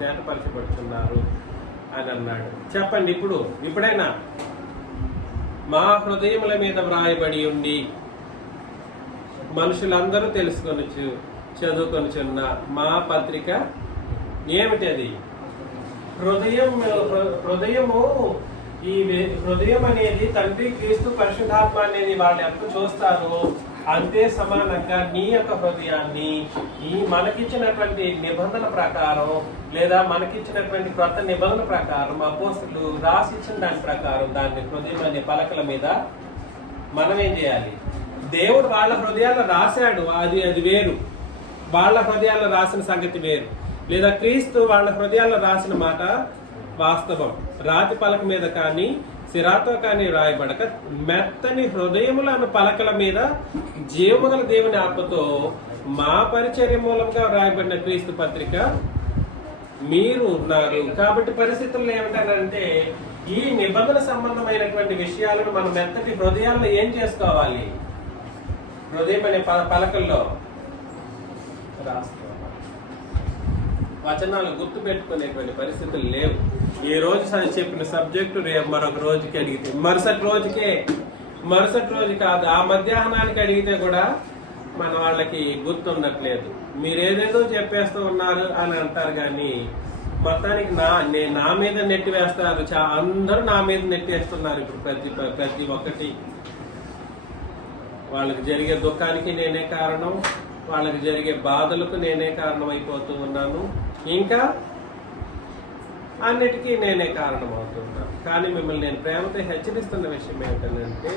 తేటపరచబడుతున్నారు అని అన్నాడు. చెప్పండి, ఇప్పుడైనా మా హృదయముల మీద వ్రాయబడి ఉండి మనుషులందరూ తెలుసుకొనొచ్చు చదువుకొనుచున్న మా పత్రిక ఏమిటి? అది హృదయము. ఈ హృదయం అనేది తండ్రి, క్రీస్తు, పరిశుద్ధాత్మ అనేది వాళ్ళు ఎంత చూస్తారో అంతే సమానంగా నీ యొక్క హృదయాన్ని ఈ మనకిచ్చినటువంటి నిబంధన ప్రకారం లేదా మనకిచ్చినటువంటి కొత్త నిబంధన ప్రకారం అపోస్తులు రాసిచ్చిన దాని ప్రకారం దాన్ని హృదయం అనే పలకల మీద మనం ఏం చేయాలి? దేవుడు వాళ్ళ హృదయాల్లో రాశాడు, అది వేరు. వాళ్ళ హృదయాల్లో రాసిన సంగతి వేరు. లేదా క్రీస్తు వాళ్ళ హృదయాల్లో రాసిన మాట వాస్తవం. రాతి పలక మీద కానీ సిరాతో కానీ రాయబడక మెత్తని హృదయములను పలకల మీద జీవముగల దేవుని ఆత్మతో మా పరిచర్య మూలంగా రాయబడిన క్రీస్తు పత్రిక మీరు ఉన్నారు. కాబట్టి పరిస్థితుల్లో ఏమిటంటే ఈ నిబంధన సంబంధమైనటువంటి విషయాలను మనం మెత్తటి హృదయాల్లో ఏం చేసుకోవాలి? హృదయం అనే పలకల్లో రాసుకోవాలి. వచనాలు గుర్తు పెట్టుకునేటువంటి పరిస్థితులు లేవు. ఈ రోజు చెప్పిన సబ్జెక్టు రేపు మరొక రోజుకి అడిగితే మరుసటి రోజు కాదు, ఆ మధ్యాహ్నానికి అడిగితే కూడా మన వాళ్ళకి గుర్తుండట్లేదు. మీరు ఏదేదో చెప్పేస్తూ ఉన్నారు అని అంటారు, కానీ మొత్తానికి నా మీద నెట్టి వేస్తారు. అందరూ నా మీద నెట్టేస్తున్నారు. ఇప్పుడు ప్రతి ఒక్కటి వాళ్ళకి జరిగే దుఃఖానికి నేనే కారణం, వాళ్ళకి జరిగే బాధలకు నేనే కారణం అయిపోతూ ఉన్నాను, ఇంకా అన్నిటికీ నేనే కారణం అవుతున్నాను. కానీ మిమ్మల్ని నేను ప్రేమతో హెచ్చరిస్తున్న విషయం ఏంటంటే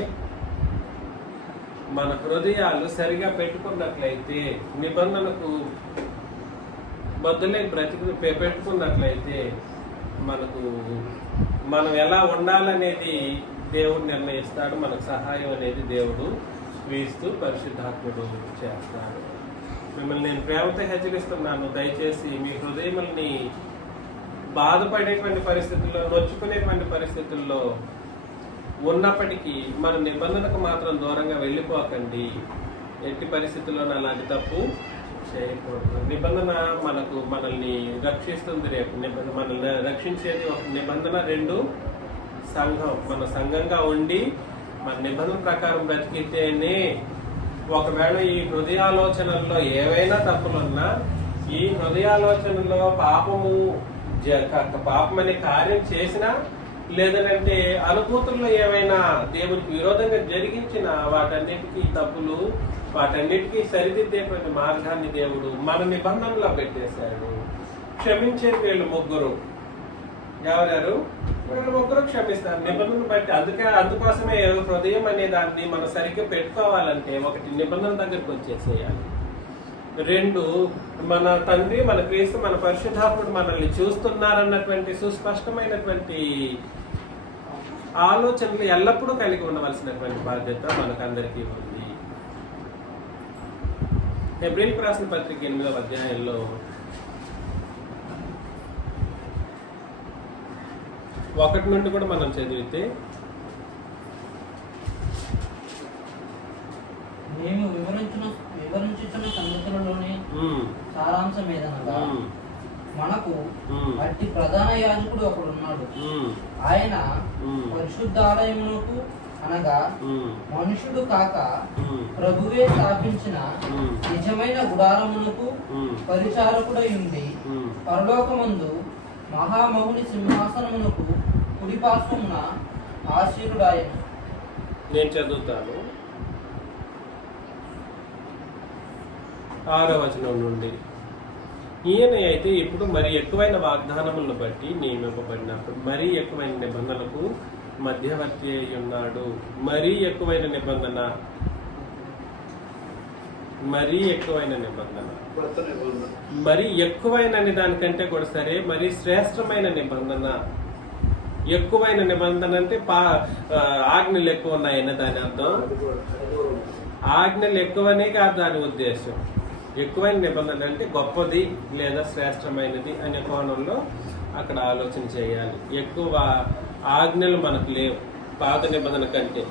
మన హృదయాలు సరిగా పెట్టుకున్నట్లయితే, నిబంధనకు బదులై పెట్టుకున్నట్లయితే మనం ఎలా ఉండాలనేది దేవుడు నిర్ణయిస్తాడు. మనకు సహాయం అనేది దేవుడు క్రీస్తు పరిశుద్ధాత్ముడు చేస్తాడు. మిమ్మల్ని నేను ప్రేమతో హెచ్చరిస్తున్నాను, దయచేసి మీ హృదయముల్ని బాధపడేటువంటి పరిస్థితుల్లో, నొచ్చుకునేటువంటి పరిస్థితుల్లో ఉన్నప్పటికీ మన నిబంధనకు మాత్రం దూరంగా వెళ్ళిపోకండి. ఎట్టి పరిస్థితుల్లోనూ అలాంటి తప్పు చేయకూడదు. నిబంధన మనల్ని రక్షిస్తుంది. రేపు మనల్ని రక్షించేది ఒక నిబంధన, 2 సంఘం. మన సంఘంగా ఉండి మన నిబంధన ప్రకారం బ్రతికితేనే, ఒకవేళ ఈ హృదయాలోచనల్లో ఏవైనా తప్పులున్నా, ఈ హృదయాలోచనలో పాపం అనే కార్యం చేసినా, లేదంటే అనుభూతుల్లో ఏమైనా దేవునికి విరోధంగా జరిగించిన వాటన్నిటికీ తప్పులు, వాటన్నిటికీ సరిదిద్దేటువంటి మార్గాన్ని దేవుడు మన నిబంధనలో పెట్టేశాడు. క్షమించేది వీళ్ళు ముగ్గురు. ఎవరెవరు? వీళ్ళు ముగ్గురు క్షమిస్తారు నిబంధనను బట్టి. అందుకోసమే హృదయం అనే దాన్ని మనం సరిగ్గా పెట్టుకోవాలంటే, 1 నిబంధన దగ్గరకు వచ్చేసేయాలి. 2 మన తండ్రి, మన క్రీస్తు, మన పరిశుద్ధాత్ముడు మనల్ని చూస్తున్నారన్నటువంటి సుస్పష్టమైనటువంటి ఆలోచనలు ఎల్లప్పుడూ కలిగి ఉండవలసినటువంటి బాధ్యత మనకందరికీ ఉంది. హెబ్రీయులకు రాసిన పత్రిక 8వ అధ్యాయంలో 1 నుండి కూడా మనం చదివితే, మేము వివరించుతున్న సంగతులలోనే సారాంశం ఏదనగా, మనకు అట్టి ప్రధాన యాజకుడు ఒకడున్నాడు. ఆయన పరిశుద్ధాలయమునకు, అనగా మనుషుడు కాక ప్రభువే స్థాపించిన నిజమైన గుడారమునకు పరిచారకుడై ఉండి, పరలోకమందు మహామహుని సింహాసనమునకు కుడి పార్శ్వమున ఆశీనుడాయను. నేను చదువుతాను 6వ వచనం నుండి. ఈయన అయితే ఇప్పుడు మరి ఎక్కువైన వాగ్దానములను బట్టి నియమింపబడినప్పుడు మరీ ఎక్కువైన నిబంధనలకు మధ్యవర్తి అయి ఉన్నాడు. మరీ ఎక్కువైన నిబంధన, మరీ ఎక్కువైన నిబంధన, మరి ఎక్కువైన దానికంటే కూడా సరే, మరి శ్రేష్టమైన నిబంధన. ఎక్కువైన నిబంధన అంటే ఆజ్ఞలు ఎక్కువ ఉన్నాయన్న దాని అర్థం. ఆజ్ఞలు ఎక్కువనే కాదు దాని ఉద్దేశం. ఎక్కువైన నిబంధన అంటే గొప్పది లేదా శ్రేష్టమైనది అనే కోణంలో అక్కడ ఆలోచన చేయాలి. ఎక్కువ ఆజ్ఞలు మనకు లేవు పాత నిబంధన కంటే.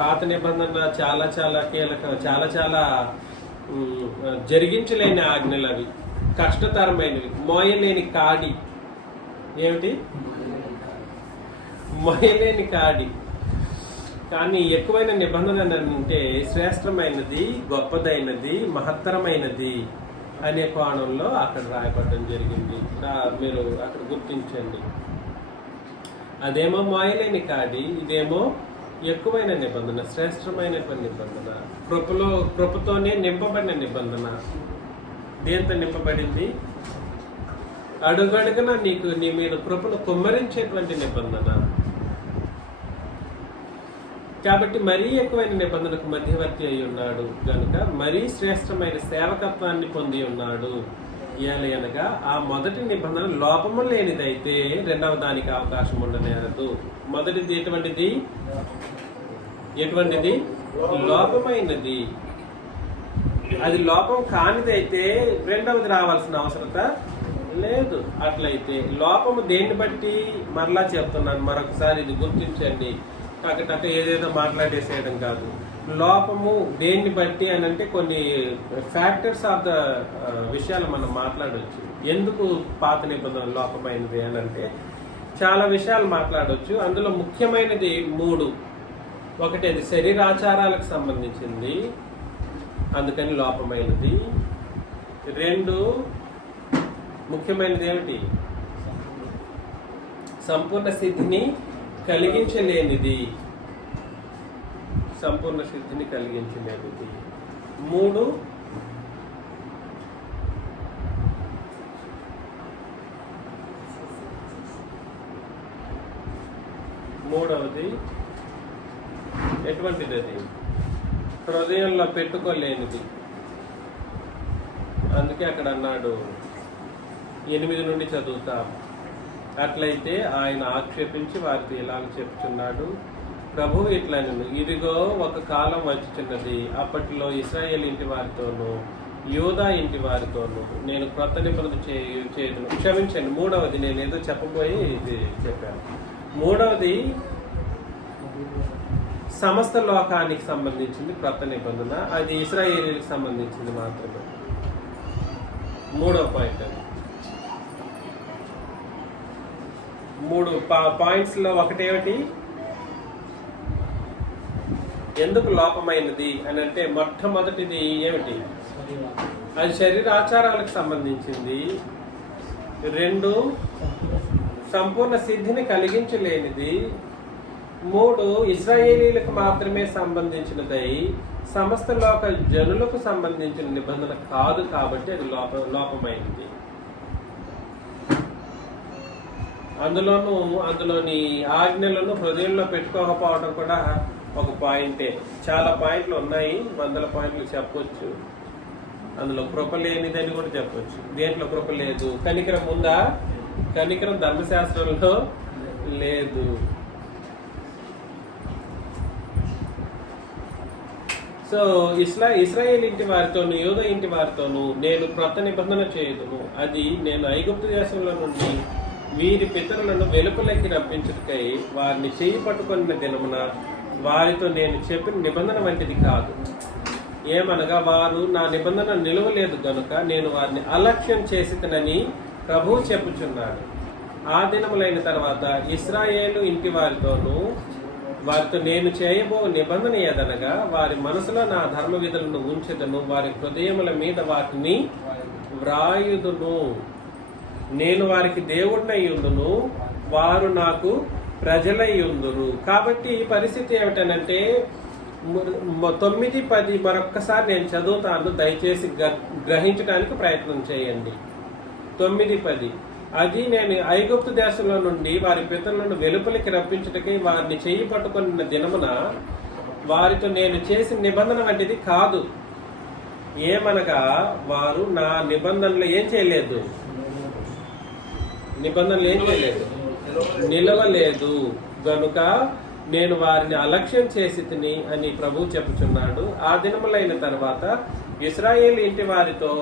పాత నిబంధన చాలా చాలా కీలక, చాలా చాలా జరిగించలేని ఆజ్ఞలు, అవి కష్టతరమైనవి, మోయలేని కాడి. ఏమిటి? మోయలేని కాడి. కానీ ఎక్కువైన నిబంధన అంటే శ్రేష్టమైనది, గొప్పదైనది, మహత్తరమైనది అనే కోణంలో అక్కడ రాయబడడం జరిగింది. మీరు అక్కడ గుర్తించండి. అదేమో మోయలేని కాడి, ఇదేమో ఎక్కువైన నిబంధన, శ్రేష్టమైనటువంటి నిబంధన, కృపతోనే నింపబడిన నిబంధన. దేంతో నింపబడింది? అడుగడుగున నీ మీద కృపను కుమ్మరించేటువంటి నిబంధన. కాబట్టి మరీ ఎక్కువైన నిబంధనకు మధ్యవర్తి అయి ఉన్నాడు కనుక మరీ శ్రేష్టమైన సేవకత్వాన్ని పొంది ఉన్నాడు. అనగా ఆ మొదటి నిబంధన లోపము లేనిదైతే రెండవ దానికి అవకాశం ఉండనేరదు. మొదటిది ఎటువంటిది? లోపమైనది. అది లోపం కానిదైతే రెండవది రావాల్సిన అవసరత లేదు. అట్లయితే లోపము దేన్ని బట్టి? మరలా చెప్తున్నాను, మరొకసారి ఇది గుర్తించండి. కాకపోతే ఏదేదో మాట్లాడేసేయడం కాదు. లోపము దేన్ని బట్టి అని అంటే కొన్ని ఫ్యాక్టర్స్ ఆఫ్ ద విషయాలు మనం మాట్లాడవచ్చు. ఎందుకు పాత నిబంధన లోపమైనది అని అంటే చాలా విషయాలు మాట్లాడవచ్చు. అందులో ముఖ్యమైనది 3. ఒకటి, అది శరీరాచారాలకు సంబంధించింది, అందుకని లోపమైనది. 2, ముఖ్యమైనది ఏమిటి? సంపూర్ణ స్థితిని కలిగించలేనిది. 3, మూడవది ఎటువంటిది? అది హృదయంలో పెట్టుకోలేనిది. అందుకే అక్కడ అన్నాడు, 8 నుండి చదువుతాం. అట్లయితే ఆయన ఆక్షేపించి వారికి ఇలాగ చెప్తున్నాడు, ప్రభువు ఇట్లనెను, ఇదిగో ఒక కాలం వచ్చుచున్నది, అప్పట్లో ఇశ్రాయేలు ఇంటి వారితోనూ యూదా ఇంటి వారితోనూ నేను క్రొత్త నిబంధన చేయదును. క్షమించండి, 3వది నేను ఏదో చెప్పబోయి ఇది చెప్పాను. 3వది సమస్త లోకానికి సంబంధించింది క్రొత్త నిబంధన, అది ఇశ్రాయేలీలకు సంబంధించింది మాత్రమే. 3వ పాయింట్. అది 3 పాయింట్స్ లో ఒకటేమిటి? ఎందుకు లోపమైనది అని అంటే మొట్టమొదటిది ఏమిటి? అది శరీరాచారాలకు సంబంధించింది. 2, సంపూర్ణ సిద్ధిని కలిగించలేనిది. 3, ఇశ్రాయేలీలకు మాత్రమే సంబంధించినదై సమస్త లోక జనులకు సంబంధించిన నిబంధన కాదు, కాబట్టి అది లోపమైనది. అందులోని ఆజ్ఞలను హృదయంలో పెట్టుకోకపోవడం కూడా ఒక పాయింటే. చాలా పాయింట్లు ఉన్నాయి, 100 పాయింట్లు చెప్పొచ్చు. అందులో కృప లేనిదని కూడా చెప్పొచ్చు. దేంట్లో కృప లేదు? కనికరం ఉందా? కనికరం ధర్మశాస్త్రంలో లేదు. సో ఇశ్రాయేల్ ఇంటి వారితోను యూదా ఇంటి వారితోను నేను క్రొత్త నిబంధన చేయుదును. అది నేను ఐగుప్తు దేశంలో నుండి వీరి పితరులను వెలుపలకి రప్పించుటకై వారిని చేయి పట్టుకున్న దినమున వారితో నేను చెప్పిన నిబంధన వంటిది కాదు. ఏమనగా వారు నా నిబంధన నిలవలేదు గనుక నేను వారిని అలక్ష్యం చేసినని ప్రభువు చెప్పుచున్నాడు. ఆ దినములైన తర్వాత ఇశ్రాయేలు ఇంటి వారితో నేను చేయబో నిబంధన ఏదనగా వారి మనసులో నా ధర్మ విధులను ఉంచెదను, వారి హృదయముల మీద వాటిని వ్రాయుదును. నేను వారికి దేవుడినై ఉండును, వారు నాకు ప్రజలై ఉందురు. కాబట్టి ఈ పరిస్థితి ఏమిటనంటే 9, 10 మరొక్కసారి నేను చదువుతాను, దయచేసి గ్రహించడానికి ప్రయత్నం చేయండి. 9, 10 అది నేను ఐగుప్తు దేశంలో నుండి వారి పితరులను వెలుపలికి రప్పించుటకై వారిని చెయ్యి పట్టుకున్న దినమున వారితో నేను చేసిన నిబంధన వంటిది కాదు. ఏమనగా వారు నా నిబంధనలు ఏం చేయలేదు, నిలవలేదు గనుక నేను వారిని అలక్ష్యం చేసి తిని అని ప్రభువు చెప్పుచున్నాడు. ఆ దినములైన తర్వాత ఇశ్రాయేలు ఇంటి వారితో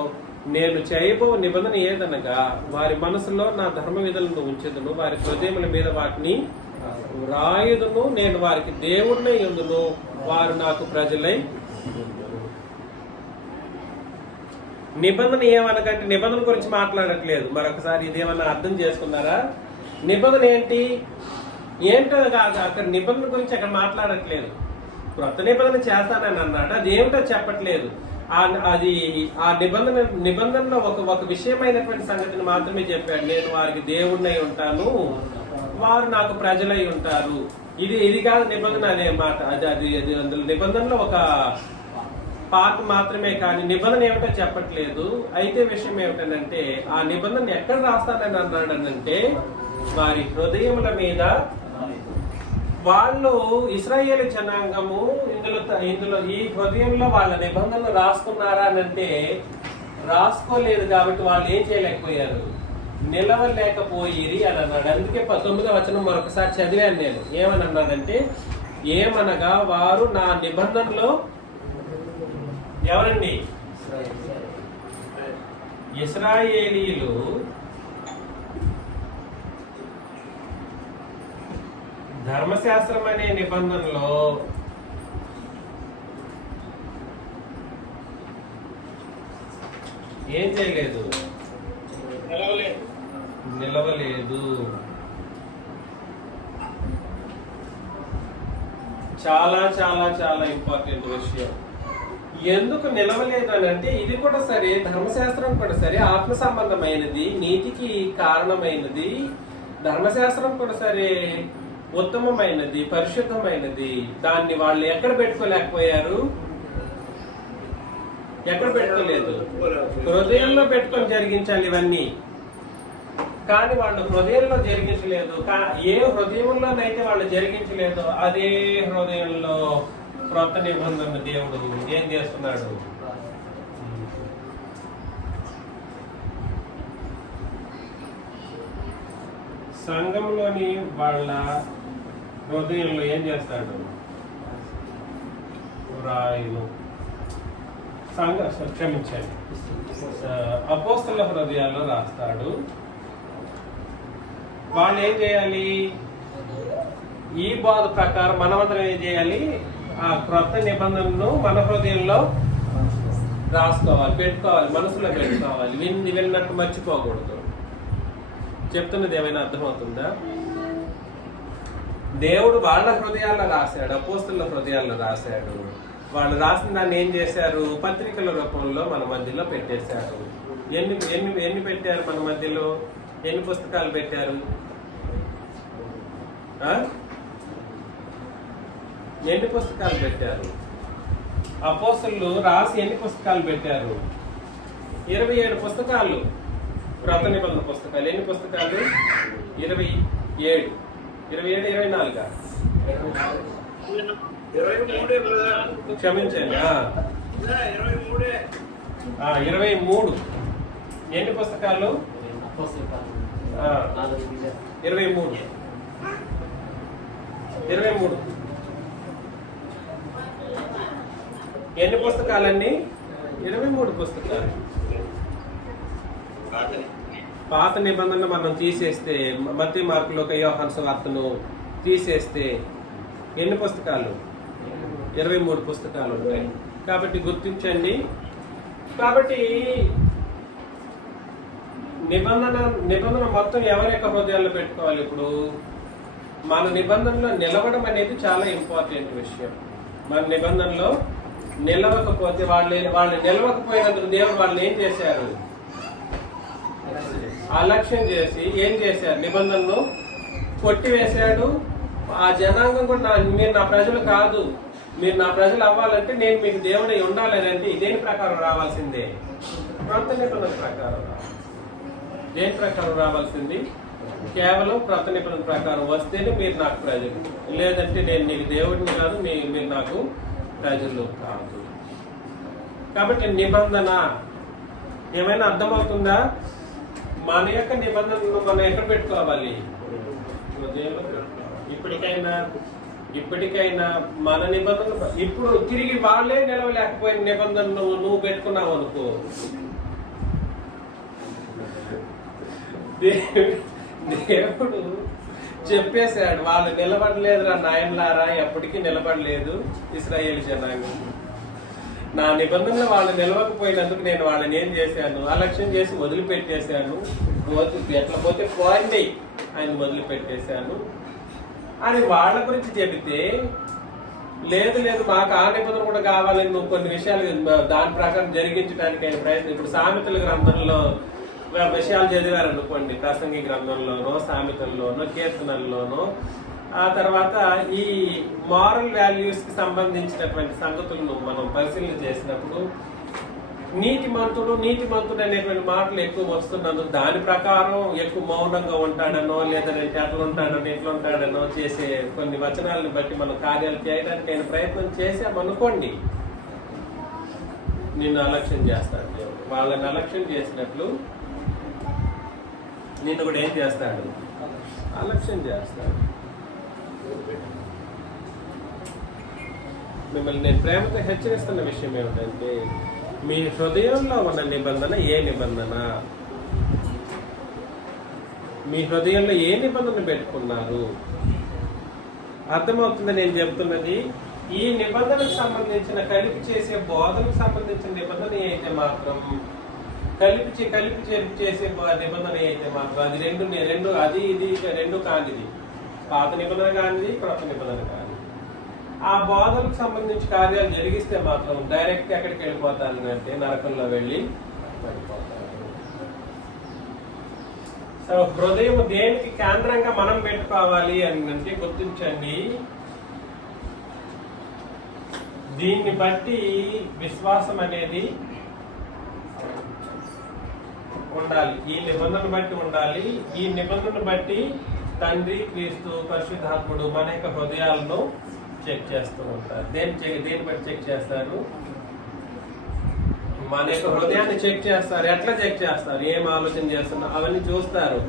నేను చేయబో నిబంధన ఏదనగా వారి మనసులో నా ధర్మ విధులను ఉంచెదను, వారి హృదయముల మీద వాటిని రాయుదును, నేను వారికి దేవుడినై ఉందును, వారు నాకు ప్రజలై. నిబంధన ఏమనకంటే నిబంధన గురించి మాట్లాడట్లేదు. మరొకసారి ఇదేమన్నా అర్థం చేసుకున్నారా? నిబంధన ఏంటో అక్కడ నిబంధన గురించి అక్కడ మాట్లాడట్లేదు. క్రొత్త నిబంధన చేస్తానని అన్నాడు, అది ఏమిటో చెప్పట్లేదు. అది ఆ నిబంధనలో ఒక విషయమైనటువంటి సంగతిని మాత్రమే చెప్పాడు. నేను వారికి దేవుడినై ఉంటాను, వారు నాకు ప్రజలై ఉంటారు. ఇది కాదు నిబంధన అనే మాట. అది అందులో నిబంధనలో ఒక పార్ట్ మాత్రమే, కానీ నిబంధన ఏమిటో చెప్పట్లేదు. అయితే విషయం ఏమిటంటే ఆ నిబంధన ఎక్కడ రాస్తానని అన్నాడనంటే వారి హృదయముల మీద. వాళ్ళు ఇశ్రాయేలు జనాంగము ఇందులో ఈ హృదయంలో వాళ్ళ నిబంధనలు రాసుకున్నారా అనంటే రాసుకోలేదు. కాబట్టి వాళ్ళు ఏం చేయలేకపోయారు, నిలవలేకపోయిరి అని అన్నాడు. అందుకే 19వ వచనం మరొకసారి చదివాను నేను. ఏమని అన్నాడంటే, ఏమనగా వారు నా నిబంధనలో, ఎవరండి? ఇశ్రాయేలీయులు ధర్మశాస్త్రం అనే నిబంధనలో ఏం చేయలేదు, నిలవలేదు. చాలా చాలా చాలా ఇంపార్టెంట్ విషయం. ఎందుకు నిలవలేదు అని అంటే ఇది కూడా సరే, ధర్మశాస్త్రం కూడా సరే ఆత్మ సంబంధమైనది, నీతికి కారణమైనది. ధర్మశాస్త్రం కూడా సరే ఉత్తమమైనది, పరిశుద్ధమైనది. దాన్ని వాళ్ళు ఎక్కడ పెట్టుకోలేకపోయారు, ఎక్కడ పెట్టుకోలేదు, హృదయంలో పెట్టుకొని జరిగించాలి ఇవన్నీ. కానీ వాళ్ళు హృదయంలో జరిగించలేదు. ఏ హృదయంలోనైతే వాళ్ళు జరిగించలేదు, అదే హృదయంలో క్రొత్త నిబంధన దేవుడు ఏం చేస్తున్నాడు, సంఘంలోని వాళ్ళ హృదయంలో ఏం చేస్తాడు, రాయును. క్షమించండి, అపోస్తల హృదయాల్లో రాస్తాడు. వాళ్ళు ఏం చేయాలి, ఈ బోధ ప్రకారం మనమందరం ఏం చేయాలి, ఆ క్రొత్త నిబంధనను మన హృదయంలో రాసుకోవాలి, పెట్టుకోవాలి, మనసులో పెట్టుకోవాలి. విన్నట్టు మర్చిపోకూడదు. చెప్తున్నది ఏమైనా అర్థమవుతుందా? దేవుడు వాళ్ళ హృదయాల్లో రాశాడు, అపోస్తల హృదయాల్లో రాశాడు. వాళ్ళు రాసిన దాన్ని ఏం చేశారు, పత్రికల రూపంలో మన మధ్యలో పెట్టేశారు. ఎన్ని పెట్టారు మన మధ్యలో? ఎన్ని పుస్తకాలు పెట్టారు? ఎన్ని పుస్తకాలు పెట్టారు? అపోస్తలులు రాసి ఎన్ని పుస్తకాలు పెట్టారు? 27 పుస్తకాలు, క్రొత్త నిబంధన పుస్తకాలు. ఎన్ని పుస్తకాలు? 27, 24. క్షమించండి, 23. ఎన్ని పుస్తకాలు? 23. ఎన్ని పుస్తకాలండి? 23 పుస్తకాలు. పాత నిబంధన మనం తీసేస్తే, మత్తయి, మార్కు, లూకా, యోహాను సువార్తను తీసేస్తే ఎన్ని పుస్తకాలు? 23 పుస్తకాలు ఉంటాయి. కాబట్టి గుర్తించండి. కాబట్టి నిబంధన మొత్తం ఎవరి యొక్క హృదయాల్లో పెట్టుకోవాలి? ఇప్పుడు మన నిబంధనలో నిలవడం అనేది చాలా ఇంపార్టెంట్ విషయం. మన నిబంధనలో నిలవకపోతే వాళ్ళు నిలవకపోయినందుకు దేవుడు వాళ్ళని ఏం చేశారు, అలక్ష్యం చేసి ఏం చేశారు, నిబంధనను కొట్టివేశాడు, ఆ జనాంగం కూడా మీరు నా ప్రజలు కాదు, మీరు నా ప్రజలు అవ్వాలంటే నేను మీకు దేవుడై ఉండాలని అంటే దేని ప్రకారం రావాల్సిందే? క్రొత్త నిబంధన ప్రకారం రావాలి. దేని ప్రకారం రావాల్సింది? కేవలం క్రొత్త నిబంధన ప్రకారం వస్తేనే మీరు నాకు ప్రజలు, లేదంటే నేను నీకు దేవుడిని కాదు, మీరు నాకు ప్రజలు కాదు. కాబట్టి నిబంధన ఏమైనా అర్థమవుతుందా? మన యొక్క నిబంధనలు మనం ఎక్కడ పెట్టుకోవాలి? ఇప్పటికైనా మన నిబంధనలు ఇప్పుడు తిరిగి వాళ్ళే నిలవలేకపోయిన నిబంధనలు నువ్వు పెట్టుకున్నావు అనుకో, దేవుడు చెప్పేశాడు వాళ్ళు నిలబడలేదురా నాయనలారా, ఎప్పటికీ నిలబడలేదు ఇశ్రాయేలు జనాంగం. నా నిబంధనలు వాళ్ళు నిలవకపోయినందుకు నేను వాళ్ళని ఏం చేశాను? అలక్ష్యం చేసి వదిలిపెట్టేశాను. ఎట్లా పోతే పోయింది ఆయన వదిలిపెట్టేశాను అని వాళ్ళ గురించి చెబితే, లేదు మాకు ఆ నిబంధన కూడా కావాలని నువ్వు కొన్ని విషయాలు దాని ప్రకారం జరిగించడానికి ఆయన ప్రయత్నం. ఇప్పుడు సామెతల గ్రంథంలో విషయాలు చదివారు అనుకోండి, ప్రసంగి గ్రంథంలోనో సామెతల్లోనో కీర్తనల్లోనో, ఆ తర్వాత ఈ మారల్ వాల్యూస్ కి సంబంధించినటువంటి సంగతులను మనం పరిశీలన చేసినప్పుడు నీతిమంతుడు అనేటువంటి మాటలు ఎక్కువ వస్తున్నందుకు దాని ప్రకారం ఎక్కువ మౌనంగా ఉంటాడనో, లేదంటే అట్లా ఉంటాడనో ఇట్లా ఉంటాడనో చేసే కొన్ని వచనాలను బట్టి మనం కార్యాలు చేయడానికి నేను ప్రయత్నం చేశామనుకోండి, నిన్ను అలక్ష్యం చేస్తాడు. వాళ్ళని అలక్ష్యం చేసినట్లు నిన్ను కూడా ఏం చేస్తాడు? అలక్ష్యం చేస్తాడు. మిమ్మల్ని నేను ప్రేమతో హెచ్చరిస్తున్న విషయం ఏమిటంటే, మీ హృదయంలో ఉన్న నిబంధన ఏ నిబంధన? మీ హృదయంలో ఏ నిబంధన పెట్టుకున్నారు? అర్థమవుతుంది నేను చెప్తున్నది? ఈ నిబంధనకు సంబంధించిన కలిపి చేసే బోధనకు సంబంధించిన నిబంధన అయితే మాత్రం, కలిపి చేసే నిబంధన అయితే మాత్రం అది రెండు అది ఇది రెండు కానిది, పాత నిబంధన కానిది, క్రొత్త నిబంధన కానిది. ఆ బోధనకు సంబంధించి కార్యాలు జరిగిస్తే మాత్రం డైరెక్ట్ ఎక్కడికి వెళ్ళిపోతారు అంటే నరకంలో వెళ్ళి పడిపోతారు. సో హృదయం దేనికి కేంద్రంగా మనం పెట్టుకోవాలి అని అంటే గుర్తించండి, దీన్ని బట్టి విశ్వాసం అనేది ఉండాలి. ఈ నిబంధన బట్టి ఉండాలి. ఈ నిబంధన బట్టి తండ్రి, క్రీస్తు, పరిశుద్ధాత్ముడు మన యొక్క హృదయాలను చెక్ చేస్తూ ఉంటారు. దేని బట్టి చెక్ చేస్తారు? మన యొక్క హృదయాన్ని చెక్ చేస్తారు. ఎట్లా చెక్ చేస్తారు? ఏం ఆలోచన చేస్తున్నారు అవన్నీ చూస్తారు.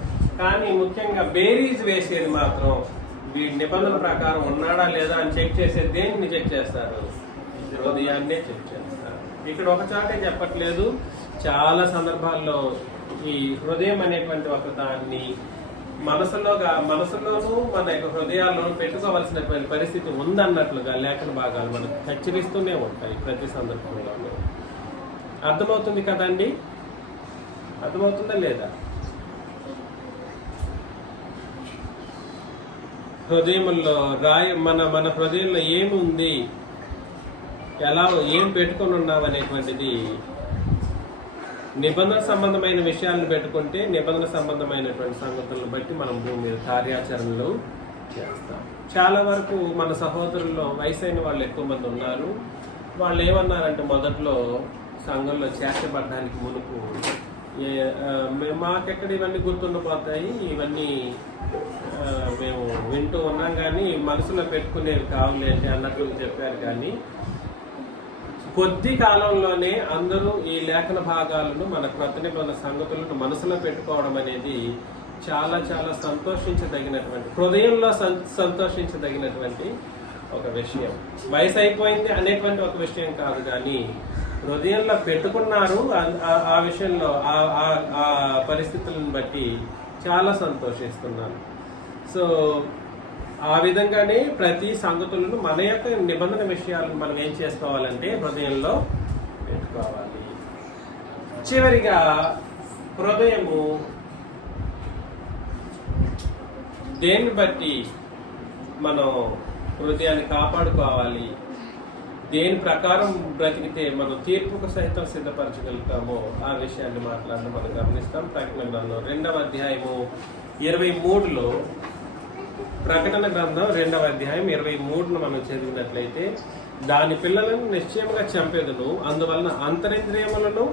కానీ ముఖ్యంగా బేరీజ్ వేసేది మాత్రం వీడి నిబంధన ప్రకారం ఉన్నాడా లేదా అని చెక్ చేసేది దేన్ని చెక్ చేస్తారు? హృదయాన్నే చెక్ చేస్తారు. ఇక్కడ ఒక చాటే చెప్పట్లేదు, చాలా సందర్భాల్లో ఈ హృదయం అనేటువంటి ఒక దాన్ని మనసులోనూ మన యొక్క హృదయాల్లోనూ పెట్టుకోవాల్సినటువంటి పరిస్థితి ఉందన్నట్లుగా లేఖన భాగాలు మనకు హెచ్చరిస్తూనే ఉంటాయి ప్రతి సందర్భంలోనూ. అర్థమవుతుంది కదండి? అర్థమవుతుందా లేదా? హృదయంలో మన హృదయంలో ఏముంది, ఏం పెట్టుకొని ఉన్నాం అనేటువంటిది నిబంధన సంబంధమైన విషయాలను పెట్టుకుంటే నిబంధన సంబంధమైనటువంటి సంగతులను బట్టి మనం భూమి మీద కార్యాచరణలు చేస్తాం. చాలా వరకు మన సహోదరుల్లో వయసైన వాళ్ళు ఎక్కువ మంది ఉన్నారు. వాళ్ళు ఏమన్నారంటే మొదట్లో సంఘంలో చేర్చబడడానికి మునుపు మాకెక్కడ ఇవన్నీ గుర్తుండిపోతాయి, ఇవన్నీ మేము వింటూ ఉన్నాం కానీ మనసులో పెట్టుకునేవి కావులేంటి అన్నట్లు చెప్పారు. కానీ కొద్ది కాలంలోనే అందరూ ఈ లేఖన భాగాలను మన క్రొత్త నిబంధన సంగతులను మనసులో పెట్టుకోవడం అనేది చాలా చాలా సంతోషించదగినటువంటి, హృదయంలో సంతోషించదగినటువంటి ఒక విషయం. వయసు అయిపోయింది అనేటువంటి ఒక విషయం కాదు, కానీ హృదయంలో పెట్టుకున్నారు. ఆ విషయంలో ఆ పరిస్థితులను బట్టి చాలా సంతోషిస్తున్నాను. సో ఆ విధంగానే ప్రతి సంగతులను మన యొక్క నిబంధన విషయాలను మనం ఏం చేసుకోవాలంటే హృదయంలో పెట్టుకోవాలి. చివరిగా హృదయము దేన్ని బట్టి మనం హృదయాన్ని కాపాడుకోవాలి, దేని ప్రకారం బ్రతికితే మనం తీర్పుకు సహితం సిద్ధపరచగలుగుతామో ఆ విషయాన్ని మాట్లాడడం మనం గమనిస్తాం. ప్రకటన గ్రంథం 2వ అధ్యాయము 23లో ప్రకటన గ్రంథం 2వ అధ్యాయం 23ను మనం చదివినట్లయితే, దాని పిల్లలను నిశ్చయముగా చంపెదను, అందువలన అంతరింద్రియములను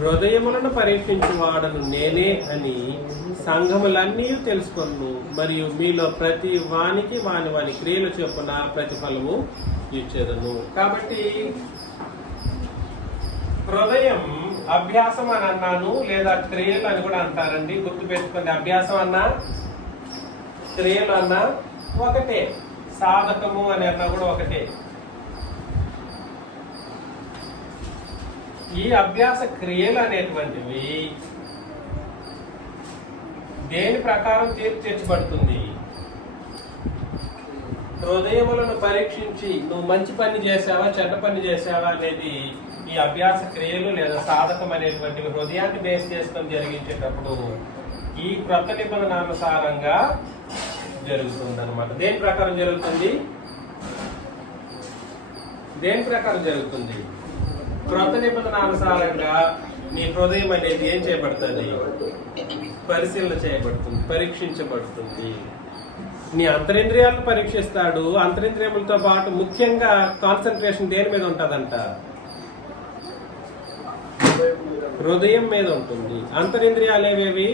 హృదయములను పరీక్షించువాడను నేనే అని సంఘములన్నీ తెలుసుకొను. మరియు మీలో ప్రతి వానికి వాని క్రియలు చొప్పున ప్రతిఫలము ఇచ్చేదను. కాబట్టి హృదయం అభ్యాసం అని అన్నాను, లేదా క్రియలు అని కూడా అంటారండి. గుర్తుపెట్టుకోండి, అభ్యాసం అన్నా క్రియలు అన్నా ఒకటే, సాధకము అని అన్నా కూడా ఒకటే. ఈ అభ్యాస క్రియలు అనేటువంటివి దేని ప్రకారం తీర్పు తీర్చబడుతుంది? హృదయములను పరీక్షించి నువ్వు మంచి పని చేసావా చెడ్డ పని చేసావా అనేది ఈ అభ్యాస క్రియలు లేదా సాధకం అనేటువంటివి హృదయాన్ని బేస్ చేసుకొని జరిగించేటప్పుడు ఈ క్రొత్త నిబంధన అనుసారంగా జరుగుతుంది అనమాట. దేని ప్రకారం జరుగుతుంది? దేని ప్రకారం జరుగుతుంది? క్రొత్త నిబంధన అనుసారంగా నీ హృదయం అనేది ఏం చేయబడుతుంది? పరిశీలన చేయబడుతుంది, పరీక్షించబడుతుంది. నీ అంతరింద్రియాలను పరీక్షిస్తాడు. అంతరింద్రియములతో పాటు ముఖ్యంగా కాన్సన్ట్రేషన్ దేని మీద ఉంటుందంట? హృదయం మీద ఉంటుంది. అంతరింద్రియాలు ఏవేవి?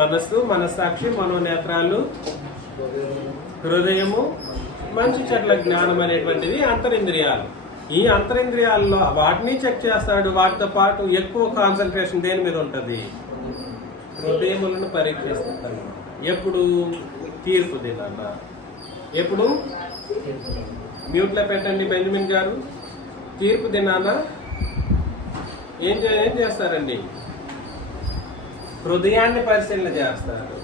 మనస్సు, మనస్సాక్షి, మనోనేత్రాలు, హృదయము, మంచి చెడ్ల జ్ఞానం అనేటువంటివి అంతరింద్రియాలు. ఈ అంతరింద్రియాల్లో వాటిని చెక్ చేస్తాడు. వాటితో పాటు ఎక్కువ కాన్సన్ట్రేషన్ దేని మీద ఉంటుంది? హృదయములను పరీక్షిస్తాడు. ఎప్పుడు? తీర్పు దినాన. ఎప్పుడు? మ్యూట్లో పెట్టండి బెంజమిన్ గారు. తీర్పు దినాన ఏం చేస్తారండి? హృదయాన్ని పరిశీలన చేస్తారు.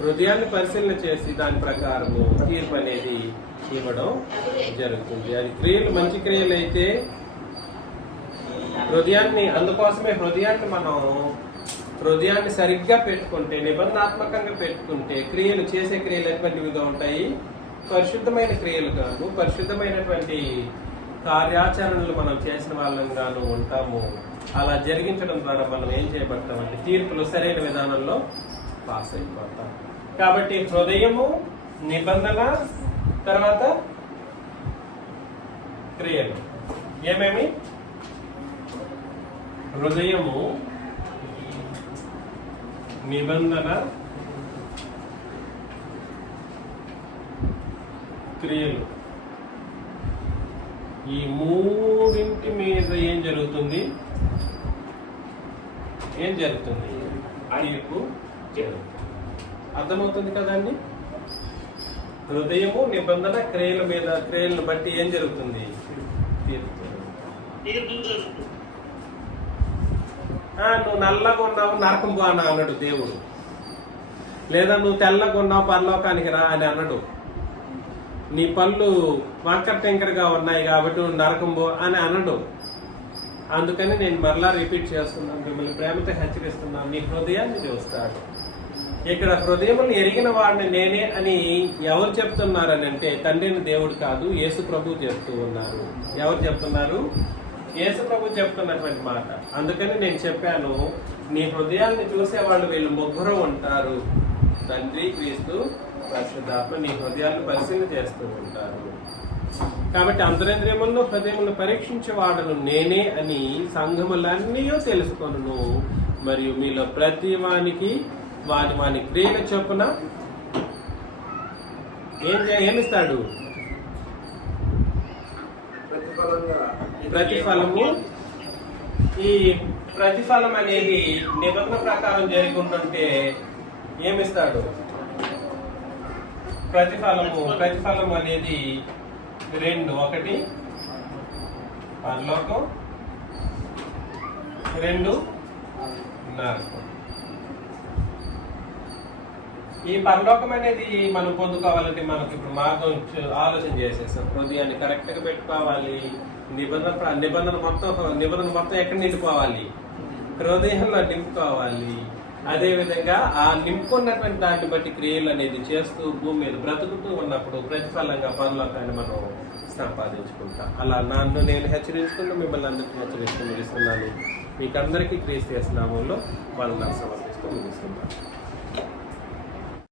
హృదయాన్ని పరిశీలన చేసి దాని ప్రకారము తీర్పు అనేది ఇవ్వడం జరుగుతుంది. అది క్రియలు మంచి క్రియలు అయితే హృదయాన్ని, అందుకోసమే హృదయాన్ని సరిగ్గా పెట్టుకుంటే, నిబంధనాత్మకంగా పెట్టుకుంటే క్రియలు, చేసే క్రియలు ఎటువంటివిగా ఉంటాయి? పరిశుద్ధమైన క్రియలు గాను, పరిశుద్ధమైనటువంటి కార్యాచరణలు మనం చేసిన వాళ్ళం గాను ఉంటాము. అలా జరిగించడం ద్వారా మనం ఏం చేయబడతామంటే తీర్పులు సరైన విధానంలో పాస్ అయిపోతాం. కాబట్టి హృదయము, నిబంధన, తర్వాత క్రియలు. ఏమేమి? హృదయము, నిబంధన, క్రియలు. ఈ మూడింటి మీద ఏం జరుగుతుంది? తీర్పు జరుగుతుంది. అర్థమవుతుంది కదండి? హృదయము, నిబంధన, క్రియల మీద, క్రియలను బట్టి ఏం జరుగుతుంది? తీర్పు. నువ్వు నల్లగా ఉన్నావు నరకం పోనా అన్నాడు దేవుడు. లేదా నువ్వు తెల్లగా ఉన్నావు పరలోకానికి రా అని అన్నాడు. నీ పళ్ళు వంకర టెంకరగా ఉన్నాయి కాబట్టి నువ్వు నరకం పో అని అనడు. అందుకని నేను మరలా రిపీట్ చేస్తున్నాను, మిమ్మల్ని ప్రేమతో హెచ్చరిస్తున్నాను. నీ హృదయాన్ని చూస్తాడు. ఇక్కడ హృదయములను ఎరిగిన వాడిని నేనే అని ఎవరు చెప్తున్నారని అంటే తండ్రిని దేవుడు కాదు, యేసు ప్రభు చెప్తూ ఉన్నారు. ఎవరు చెప్తున్నారు? యేసు ప్రభు చెప్తున్నటువంటి మాట. అందుకని నేను చెప్పాను, నీ హృదయాన్ని చూసేవాళ్ళు వీళ్ళు ముగ్గురు ఉంటారు, తండ్రి, క్రీస్తు, పరిశుద్ధాత్మ. నీ హృదయాన్ని పరిశీలన చేస్తూ ఉంటారు. కాబట్టి అంతరింద్రియములను హృదయములను పరీక్షించేవాడను నేనే అని సంఘములన్నీ తెలుసుకొనును. మరియు మీలో ప్రతి వానికి వాని క్రియల చొప్పున ఏమిస్తాడు? ప్రతిఫలము. ఈ ప్రతిఫలం అనేది నిబంధన ప్రకారం జరిగి ఉంటుంటే ఏమిస్తాడు? ప్రతిఫలం అనేది రెండు. ఒకటి పరలోకం, రెండు నరకం. ఈ పరలోకం అనేది మనం పొందుకోవాలంటే మనకి ఇప్పుడు మార్గం ఆలోచన చేసేసాం. హృదయాన్ని కరెక్ట్ గా పెట్టుకోవాలి. నిబంధన మొత్తం ఎక్కడ నిండిపోవాలి? హృదయంలో నింపుకోవాలి. అదేవిధంగా ఆ నింపుకున్నటువంటి దాన్ని బట్టి క్రియలు అనేది చేస్తూ భూమి మీద బ్రతుకుతూ ఉన్నప్పుడు ప్రతిఫలంగా పరలోకాన్ని మనం సంపాదించుకుంటాం. అలా నన్ను నేను హెచ్చరించుకుంటూ మిమ్మల్ని అందరికీ హెచ్చరిస్తూ ముగిస్తున్నాను. మీకు అందరికీ క్రీస్తు యేసు నామములో వందనాలు సమర్పిస్తూ ముగిస్తున్నాను.